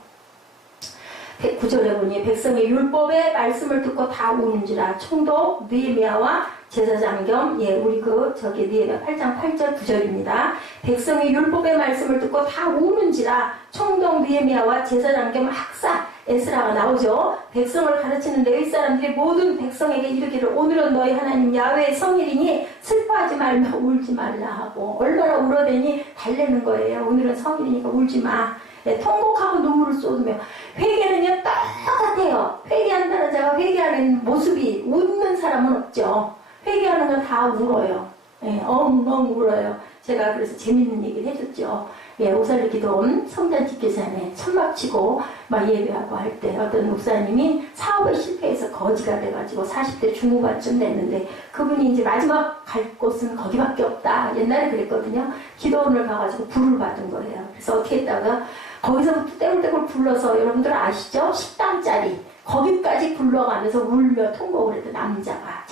109절에 보니 백성의 율법의 말씀을 듣고 다 우는지라. 총독 느헤미야와 제사장 겸 우리 느헤미야 8장 8절 9절입니다. 백성의 율법의 말씀을 듣고 다 우는지라. 총독 느헤미야와 제사장 겸 학사 에스라가 나오죠. 백성을 가르치는 레위 사람들이 모든 백성에게 이르기를 오늘은 너희 하나님 야훼의 성일이니 슬퍼하지 말며 울지 말라 하고 얼마나 울어대니 달래는 거예요. 오늘은 성일이니까 울지 마. 네, 통곡하고 눈물을 쏟으며 회개는요 똑같아요. 회개한다는 자가 회개하는 모습이 웃는 사람은 없죠. 회개하는 건 다 울어요. 네, 엉엉 울어요. 제가 그래서 재밌는 얘기를 해줬죠. 예, 오살리 기도원 성전 짓기 전에 천막 치고 막 예배하고 할 때 어떤 목사님이 사업에 실패해서 거지가 돼가지고 40대 중후반쯤 됐는데 그분이 이제 마지막 갈 곳은 거기밖에 없다. 옛날에 그랬거든요. 기도원을 가가지고 불을 받은 거예요. 그래서 어떻게 했다가 거기서부터 떼굴떼굴 불러서 여러분들 아시죠? 식당짜리 거기까지 굴러가면서 울며 통곡을 했던 남자가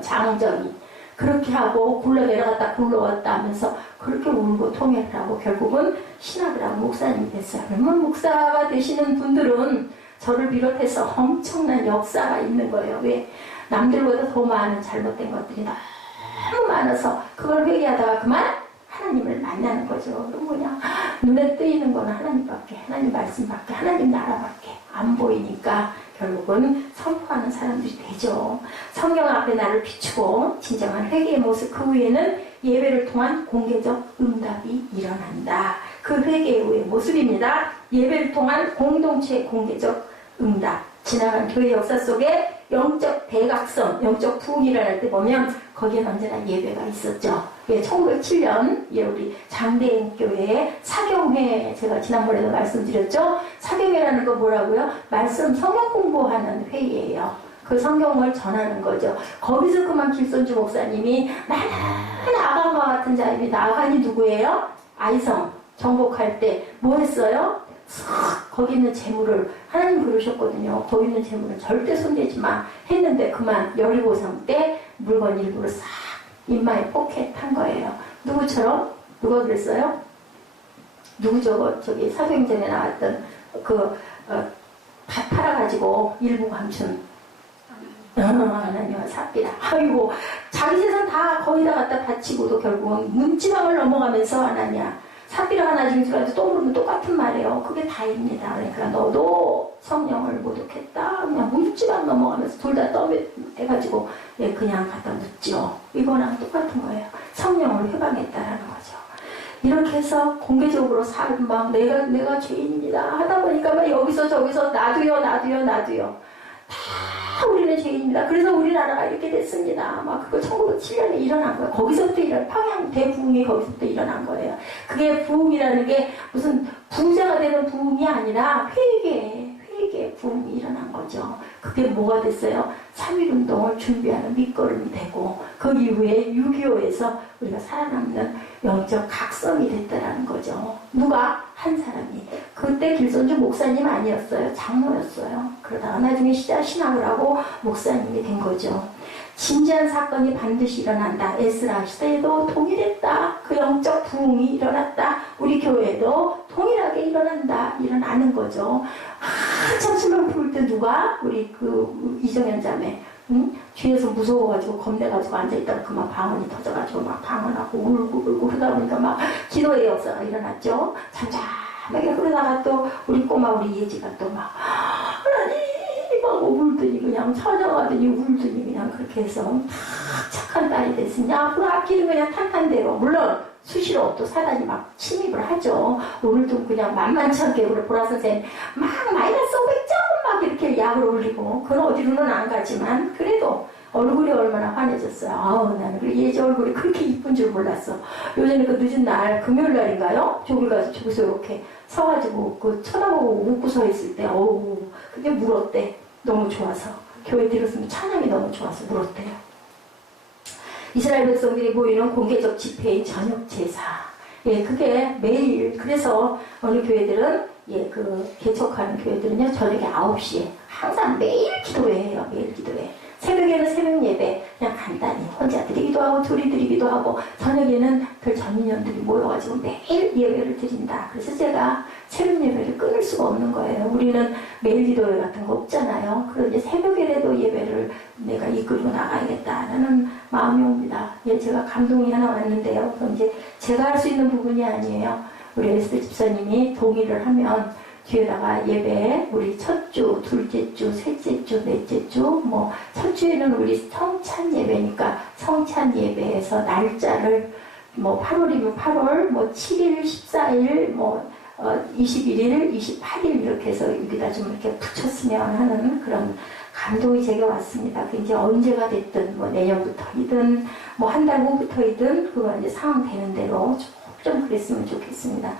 장정이 그렇게 하고 굴러 내려갔다 굴러왔다 하면서 그렇게 울고 통회를 하고 결국은 신학을 하고 목사님이 됐어요. 그러면 목사가 되시는 분들은 저를 비롯해서 엄청난 역사가 있는 거예요. 왜? 남들보다 더 많은 잘못된 것들이 너무 많아서 그걸 회개하다가 그만 하나님을 만나는 거죠. 그럼 그냥 눈에 뜨이는 거는 하나님밖에, 하나님 말씀밖에, 하나님 나라밖에 안 보이니까 결국은 선포하는 사람들이 되죠. 성경 앞에 나를 비추고 진정한 회개의 모습 그 후에는 예배를 통한 공개적 응답이 일어난다. 그 회개의 후의 모습입니다. 예배를 통한 공동체 공개적 응답. 지나간 교회 역사 속에 영적 대각성, 영적 부흥이 일어날 때 보면 거기에 언제나 예배가 있었죠. 예, 1907년 예, 우리 장대인 교회의 사경회 제가 지난번에도 말씀드렸죠. 사경회라는 거 뭐라고요? 말씀 성경 공부하는 회의예요. 그 성경을 전하는 거죠. 거기서 그만 길손주 목사님이 나는 아간과 같은 자입니다. 아간이 누구예요? 아이성 정복할 때 뭐 했어요? 거기 있는 재물을 하나님 그러셨거든요. 거기 있는 재물은 절대 손대지 마 했는데 그만 17살 때 물건 일부를 싹 인마에 포켓한 거예요. 누구처럼? 누가 그랬어요? 누구 저기 사도행전에 나왔던 다 팔아가지고 일부 감춘 하나님과 삽비라. 아이고 자기 재산 다 거기다 갖다 바치고도 결국은 문지방을 넘어가면서 하나냐 삽비라가 나중에 들어가서 또 모르면 똑같은 말이에요. 그게 다입니다. 그러니까 너도 성령을 모독했다. 그냥 문지방 넘어가면서 둘 다 떠해가지고 예, 그냥 갖다 묻죠. 이거랑 똑같은 거예요. 성령을 회방했다라는 거죠. 이렇게 해서 공개적으로 막 내가 죄인입니다 하다 보니까 막 여기서 저기서 나도요. 다 우리는 죄인입니다. 그래서 우리나라가 이렇게 됐습니다. 막 그거 1907년에 일어난 거예요. 거기서부터 평양 대부흥이 거기서부터 일어난 거예요. 그게 부흥이라는 게 무슨 부자가 되는 부흥이 아니라 회개 부흥이 일어난 거죠. 그게 뭐가 됐어요? 3.1운동을 준비하는 밑거름이 되고 그 이후에 6.25에서 우리가 살아남는 영적 각성이 됐다라는 거죠. 누가? 한 사람이. 그때 길손주 목사님 아니었어요. 장로였어요. 그러다가 나중에 신학을 하고 목사님이 된 거죠. 진지한 사건이 반드시 일어난다. 에스라 시대에도 동일했다. 그 영적 부흥이 일어났다. 우리 교회도 동일하게 일어나는 거죠. 한참 술을 부를 때 누가? 우리 그 이정현 자매 뒤에서 무서워가지고 겁내가지고 앉아있다가 그만 방언이 터져가지고 막 방언하고 울고 그러다 보니까 막 기도의 역사가 일어났죠. 잠잠하게 그러다가 또 우리 꼬마 우리 예지가 또 막 하나님 막 울더니 그냥 찾아가더니 울더니 그냥 그렇게 해서 착한 딸이 됐으냐 앞으로 앞길은 그냥 탄탄대로 물론 수시로 또 사단이 막 침입을 하죠. 오늘도 그냥 만만치 않게 우리 보라 선생님 막 마이너스 500점 막 이렇게 약을 올리고 그건 어디로는 안 가지만 그래도 얼굴이 얼마나 환해졌어요. 아우 나는 그 예지 얼굴이 그렇게 이쁜 줄 몰랐어. 요즘에 그 늦은 날 금요일 날인가요? 저기 가서 저기서 이렇게 서가지고 그 쳐다보고 웃고 서 있을 때 어우 그게 물었대. 너무 좋아서 교회 들었으면 찬양이 너무 좋아서 물었대요. 이스라엘 백성들이 모이는 공개적 집회인 저녁 제사. 예, 그게 매일 그래서 어느 교회들은 예, 그 개척하는 교회들은요 저녁에 9시에 항상 매일 기도회예요. 매일 기도회. 새벽에는 새벽 예배 그냥 간단히 혼자 드리기도 하고 둘이 드리기도 하고 저녁에는 그 전인원들이 모여가지고 매일 예배를 드린다. 그래서 제가 새벽 예배를 끊을 수가 없는 거예요. 우리는 매일 기도회 같은 거 없잖아요. 그런데 새벽에라도 예배를 내가 이끌고 나가야겠다라는 마음이 옵니다. 예, 제가 감동이 하나 왔는데요. 그럼 이제 제가 할 수 있는 부분이 아니에요. 우리 에스더 집사님이 동의를 하면 뒤에다가 예배, 우리 첫 주, 둘째 주, 셋째 주, 넷째 주, 첫 주에는 우리 성찬 예배니까 성찬 예배에서 날짜를 8월이면 8월, 7일, 14일, 21일, 28일 이렇게 해서 여기다 좀 이렇게 붙였으면 하는 그런 감동이 제게 왔습니다. 그 이제 언제가 됐든, 내년부터이든, 한 달 후부터이든, 그건 이제 상황 되는 대로 좀 그랬으면 좋겠습니다.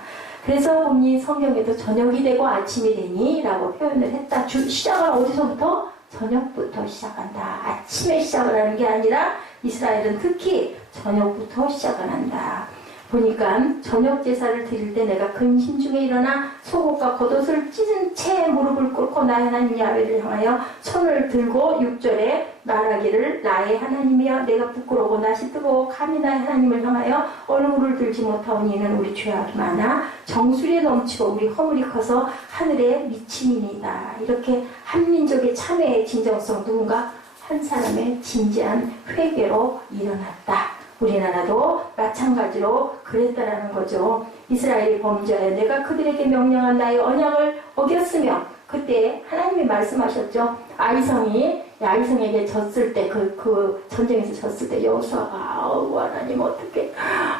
그래서 보니 성경에도 저녁이 되고 아침이 되니 라고 표현을 했다. 시작은 어디서부터? 저녁부터 시작한다. 아침에 시작을 하는 게 아니라 이스라엘은 특히 저녁부터 시작을 한다. 보니까 저녁 제사를 드릴 때 내가 근심 중에 일어나 속옷과 겉옷을 찢은 채 무릎을 꿇고 나의 하나님 야훼를 향하여 손을 들고 6절에 말하기를 나의 하나님이여 내가 부끄러워 낯이 뜨거워 감히 나의 하나님을 향하여 얼굴을 들지 못하오니 이는 우리 죄악이 많아 정수리에 넘치고 우리 허물이 커서 하늘에 미침이니이다. 이렇게 한 민족의 참회의 진정성, 누군가 한 사람의 진지한 회개로 일어났다. 우리나라도 마찬가지로 그랬다라는 거죠. 이스라엘이 범죄하여 내가 그들에게 명령한 나의 언약을 어겼으며, 그때 하나님이 말씀하셨죠. 아이성에게 졌을 때, 그 전쟁에서 졌을 때 여호수아가 하나님 어떻게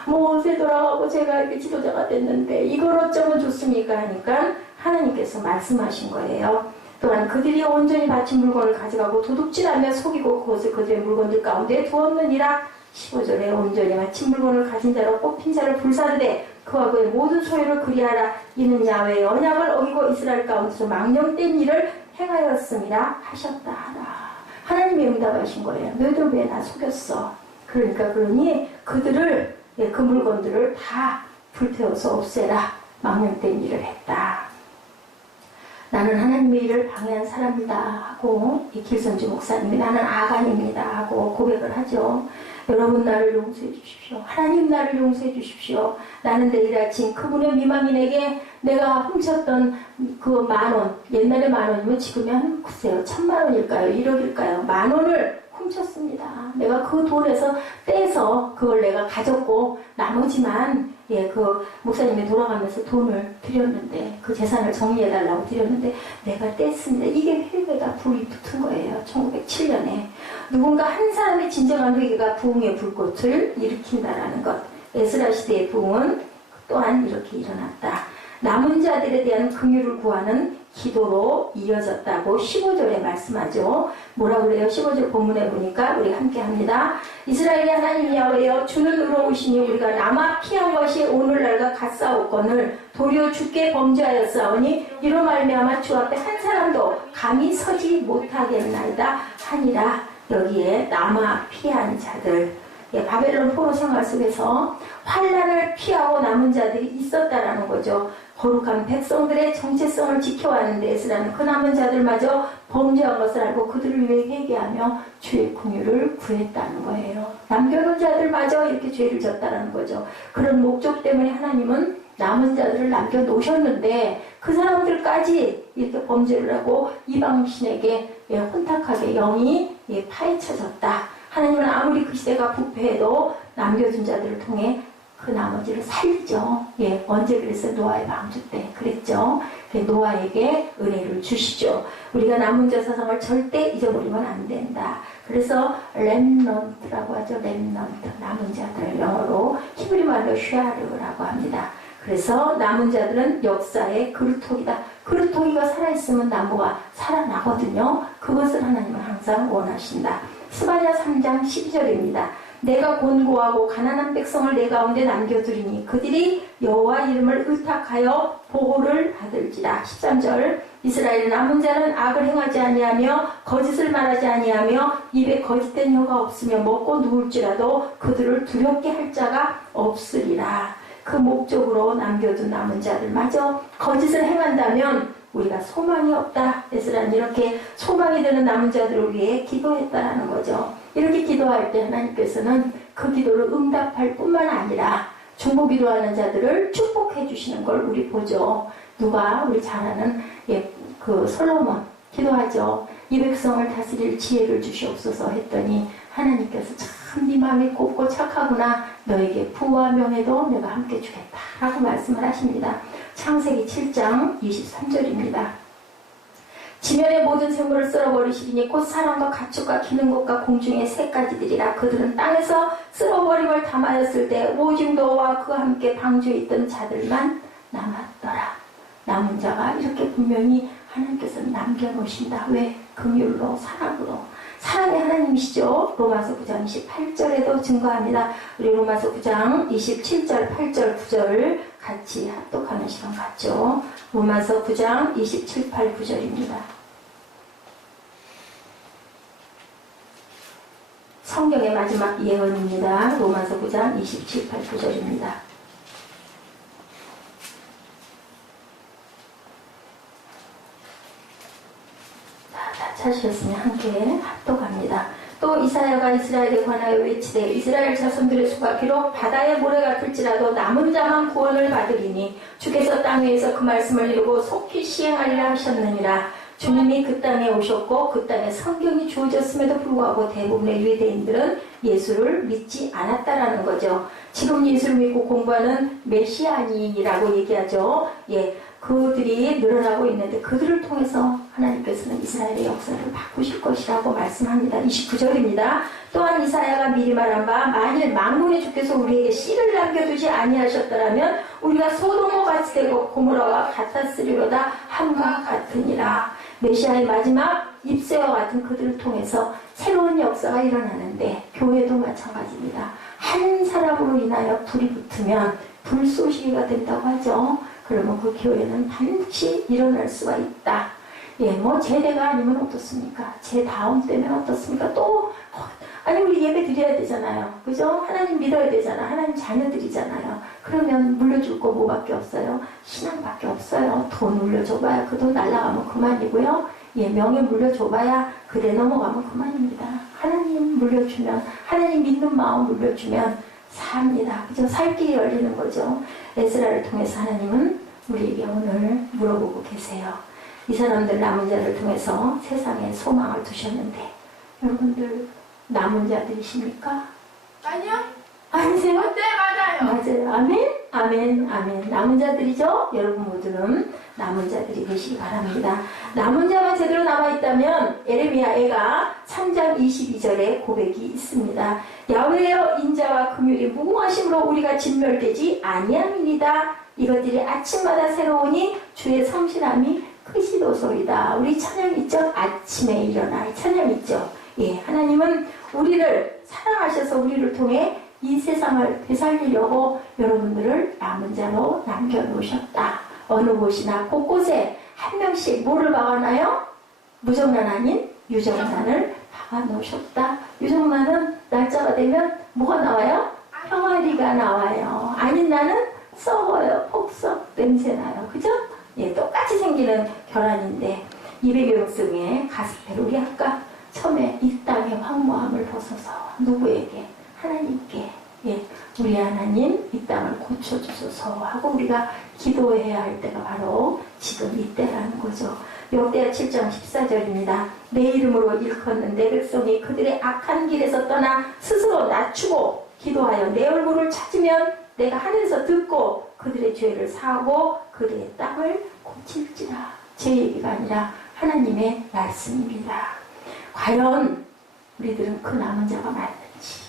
모세 돌아가고 제가 이렇게 지도자가 됐는데 이걸 어쩌면 좋습니까 하니까 하나님께서 말씀하신 거예요. 또한 그들이 온전히 바친 물건을 가져가고 도둑질하며 속이고 그것을 그들의 물건들 가운데 두었느니라. 15절에 온전히 바친 물건을 가진 자로 뽑힌 자를 불사르되 그와 그의 모든 소유를 그리하라. 이는 야훼의 언약을 어기고 이스라엘 가운데서 망령된 일을 행하였음이라 하셨다 하라. 하나님이 응답하신 거예요. 너희들 왜 나 속였어? 그러니 그들을, 그 물건들을 다 불태워서 없애라. 망령된 일을 했다. 나는 하나님의 일을 방해한 사람이다 하고, 이 길선주 목사님이 나는 아간입니다 하고 고백을 하죠. 여러분 나를 용서해 주십시오. 하나님 나를 용서해 주십시오. 나는 내일 아침 그분의 미망인에게 내가 훔쳤던 그 10,000원, 옛날에 10,000원이면 지금은 글쎄요 1,000,000원일까요? 1억일까요? 10,000원을 훔쳤습니다. 내가 그 돈에서 떼서 그걸 내가 가졌고 나머지만 그 목사님이 돌아가면서 돈을 드렸는데, 그 재산을 정리해달라고 드렸는데 내가 뗐습니다. 이게 회개가 불이 붙은 거예요. 1907년에 누군가 한 사람의 진정한 회개가 부흥의 불꽃을 일으킨다라는 것. 에스라 시대의 부흥은 또한 이렇게 일어났다. 남은 자들에 대한 긍휼을 구하는 기도로 이어졌다고 15절에 말씀하죠. 뭐라 그래요? 15절 본문에 보니까 우리 함께 합니다. 이스라엘의 하나님 야훼여 주는 의로우시니 우리가 남아 피한 것이 오늘날과 같사옵거늘 도리어 주께 범죄하였사오니 이로 말미암아 주 앞에 한 사람도 감히 서지 못하겠나이다 하니라. 여기에 남아 피한 자들, 바벨론 포로 생활 속에서 환난을 피하고 남은 자들이 있었다라는 거죠. 거룩한 백성들의 정체성을 지켜왔는데 에스라는 그 남은 자들마저 범죄한 것을 알고 그들을 위해 회개하며 주의 긍휼을 구했다는 거예요. 남겨놓은 자들마저 이렇게 죄를 졌다는 거죠. 그런 목적 때문에 하나님은 남은 자들을 남겨놓으셨는데 그 사람들까지 이렇게 범죄를 하고 이방신에게 혼탁하게 영이 파헤쳐졌다. 하나님은 아무리 그 시대가 부패해도 남겨준 자들을 통해 그 나머지를 살리죠. 언제 그랬어요? 노아의 방주 때 그랬죠. 노아에게 은혜를 주시죠. 우리가 남은 자 사상을 절대 잊어버리면 안 된다. 그래서 렘넌트라고 하죠. 렘넌트, 남은 자들, 영어로 히브리 말로 쉐아르라고 합니다. 그래서 남은 자들은 역사의 그루터기다. 그루터기가 살아있으면 나무가 살아나거든요. 그것을 하나님은 항상 원하신다. 스바냐 3장 12절입니다. 내가 곤고하고 가난한 백성을 내 가운데 남겨두리니 그들이 여호와 이름을 의탁하여 보호를 받을지라. 13절 이스라엘 남은 자는 악을 행하지 아니하며 거짓을 말하지 아니하며 입에 거짓된 혀가 없으며 먹고 누울지라도 그들을 두렵게 할 자가 없으리라. 그 목적으로 남겨둔 남은 자들마저 거짓을 행한다면 우리가 소망이 없다. 에스라는 이렇게 소망이 되는 남은 자들을 위해 기도했다라는 거죠. 이렇게 기도할 때 하나님께서는 그 기도를 응답할 뿐만 아니라 중보 기도하는 자들을 축복해 주시는 걸 우리 보죠. 누가? 우리 잘 아는 그 솔로몬 기도하죠. 이 백성을 다스릴 지혜를 주시옵소서 했더니 하나님께서 참 참 네 마음이 곱고 착하구나. 너에게 부와 명예도 내가 함께 주겠다 라고 말씀을 하십니다. 창세기 7장 23절입니다. 지면의 모든 생물을 쓸어버리시리니 곧 사람과 가축과 기는 것과 공중의 새까지들이라. 그들은 땅에서 쓸어버림을 담하였을 때 오직 너와 그와 함께 방주에 있던 자들만 남았더라. 남은 자가 이렇게 분명히 하나님께서 남겨놓으신다. 왜? 긍휼로 사랑으로. 사랑의 하나님이시죠. 로마서 9장 28절에도 증거합니다. 우리 로마서 9장 27절 8절 9절 같이 합독하는 시간 갖죠. 로마서 9장 27, 8, 9절입니다. 성경의 마지막 예언입니다. 로마서 9장 27, 8, 9절입니다. 다 찾으셨으면 함께 합독합니다. 또 이사야가 이스라엘에 관하여 외치되 이스라엘 자손들의 수가 비록 바다의 모래 같을지라도 남은 자만 구원을 받으리니 주께서 땅 위에서 그 말씀을 이루고 속히 시행하리라 하셨느니라. 주님이 그 땅에 오셨고 그 땅에 성경이 주어졌음에도 불구하고 대부분의 유대인들은 예수를 믿지 않았다라는 거죠. 지금 예수를 믿고 공부하는 메시아니라고 얘기하죠. 예, 그들이 늘어나고 있는데 그들을 통해서 하나님께서는 이스라엘의 역사를 바꾸실 것이라고 말씀합니다. 29절입니다. 또한 이사야가 미리 말한 바 만일 만군의 주께서 우리에게 씨를 남겨두지 아니하셨더라면 우리가 소돔과 같이 되고 고모라와 같았으리로다 함과 같으니라. 메시아의 마지막 입새와 같은 그들을 통해서 새로운 역사가 일어나는데 교회도 마찬가지입니다. 한 사람으로 인하여 불이 붙으면 불쏘시개가 된다고 하죠. 그러면 그 교회는 반드시 일어날 수가 있다. 예, 뭐 제대가 아니면 어떻습니까? 제 다음 때면 어떻습니까? 또 아니 우리 예배 드려야 되잖아요. 그죠? 하나님 믿어야 되잖아. 하나님 자녀들이잖아요. 그러면 물려줄 거 뭐밖에 없어요? 신앙밖에 없어요. 돈 물려줘봐야 그 돈 날라가면 그만이고요. 예, 명예 물려줘봐야 그대 넘어가면 그만입니다. 하나님 물려주면, 하나님 믿는 마음 물려주면 삽니다. 그죠? 살 길이 열리는 거죠. 에스라를 통해서 하나님은 우리에게 오늘 물어보고 계세요. 이 사람들 남은 자를 통해서 세상에 소망을 두셨는데 여러분들 남은 자들이십니까? 아니요. 아니세요? 네, 맞아요. 맞아요. 아멘? 아멘, 아멘. 남은 자들이죠? 여러분 모두는 남은 자들이 되시기 바랍니다. 남은 자만 제대로 남아있다면 에레미야가 3장 22절에 고백이 있습니다. 야훼여 인자와 긍휼이 무궁하심으로 우리가 진멸되지 아니함이니이다. 이것들이 아침마다 새로우니 주의 성실함이 크시도소이다. 우리 찬양 있죠? 아침에 일어나. 이 찬양 있죠? 예, 하나님은 우리를 사랑하셔서 우리를 통해 이 세상을 되살리려고 여러분들을 남은 자로 남겨놓으셨다. 어느 곳이나 곳곳에 한 명씩 뭐를 박아놔요? 무정란 아닌 유정란을 박아놓으셨다. 유정란은 날짜가 되면 뭐가 나와요? 평화리가 나와요. 아닌 나는 썩어요. 폭석 냄새나요. 그죠? 예, 똑같이 생기는 결안인데 이백여백성의 가스펠 우리 아까 처음에 이 땅의 황무함을 벗어서 누구에게? 하나님께. 예, 우리 하나님 이 땅을 고쳐주소서 하고 우리가 기도해야 할 때가 바로 지금 이때라는 거죠. 역대하 7장 14절입니다. 내 이름으로 일컫는 내 백성이 그들의 악한 길에서 떠나 스스로 낮추고 기도하여 내 얼굴을 찾으면 내가 하늘에서 듣고 그들의 죄를 사하고 그들의 땅을 고칠지라. 제 얘기가 아니라 하나님의 말씀입니다. 과연 우리들은 그 남은 자가 맞는지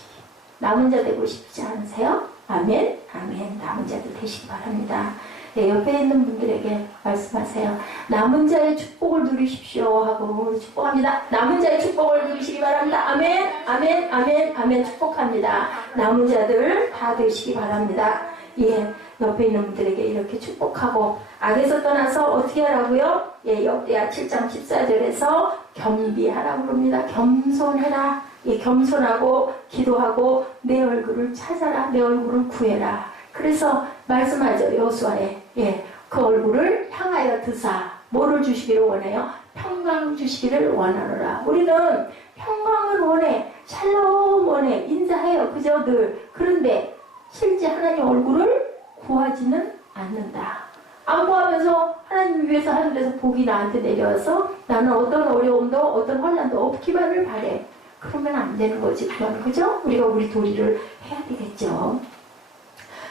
남은 자 되고 싶지 않으세요? 아멘? 아멘. 남은 자들 되시기 바랍니다. 네, 옆에 있는 분들에게 말씀하세요. 남은 자의 축복을 누리십시오 하고 축복합니다. 남은 자의 축복을 누리시기 바랍니다. 아멘, 아멘, 아멘, 아멘. 축복합니다. 남은 자들 다 되시기 바랍니다. 예, 옆에 있는 분들에게 이렇게 축복하고 악에서 떠나서 어떻게 하라고요? 예, 역대하 7장 14절에서 겸비하라고 그럽니다. 겸손해라. 예, 겸손하고 기도하고 내 얼굴을 찾아라. 내 얼굴을 구해라. 그래서 말씀하죠. 여호수아에 예, 그 얼굴을 향하여 드사 뭐를 주시기를 원해요? 평강 주시기를 원하노라. 우리는 평강을 원해. 샬롬 원해. 인자해요. 그죠? 늘. 그런데 실제 하나님 얼굴을 구하지는 않는다. 안 구하면서 하나님 위해서 하늘에서 복이 나한테 내려와서 나는 어떤 어려움도 어떤 환난도 없기만을 바래. 그러면 안 되는 거지. 그건 그죠? 우리가 우리 도리를 해야 되겠죠.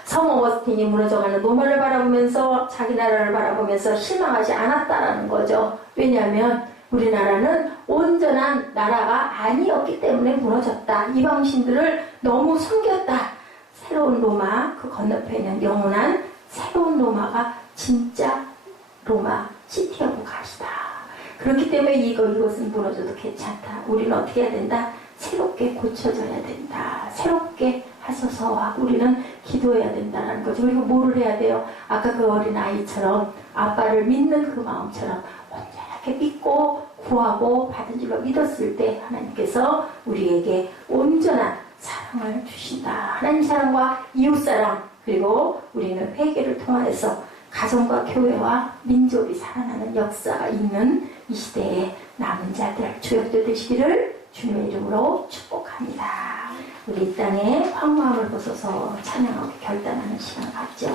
성 어거스틴이 무너져가는 로마를 바라보면서 자기 나라를 바라보면서 실망하지 않았다라는 거죠. 왜냐하면 우리나라는 온전한 나라가 아니었기 때문에 무너졌다. 이방신들을 너무 섬겼다. 새로운 로마, 그 건너편에 있는 영원한 새로운 로마가 진짜 로마 시티 오브 갓이다. 그렇기 때문에 이것은 무너져도 괜찮다. 우리는 어떻게 해야 된다? 새롭게 고쳐져야 된다. 새롭게 하소서 하고 우리는 기도해야 된다는 거죠. 우리가 뭐를 해야 돼요? 아까 그 어린 아이처럼 아빠를 믿는 그 마음처럼 온전하게 믿고 구하고 받은 줄로 믿었을 때 하나님께서 우리에게 온전한 사랑을 주신다. 하나님 사랑과 이웃사랑, 그리고 우리는 회개를 통하여서 가정과 교회와 민족이 살아나는 역사가 있는 이 시대에 남은 자들 주역들 되시기를 주님의 이름으로 축복합니다. 우리 이 땅에 황무함을 벗어서 찬양하고 결단하는 시간 갖죠.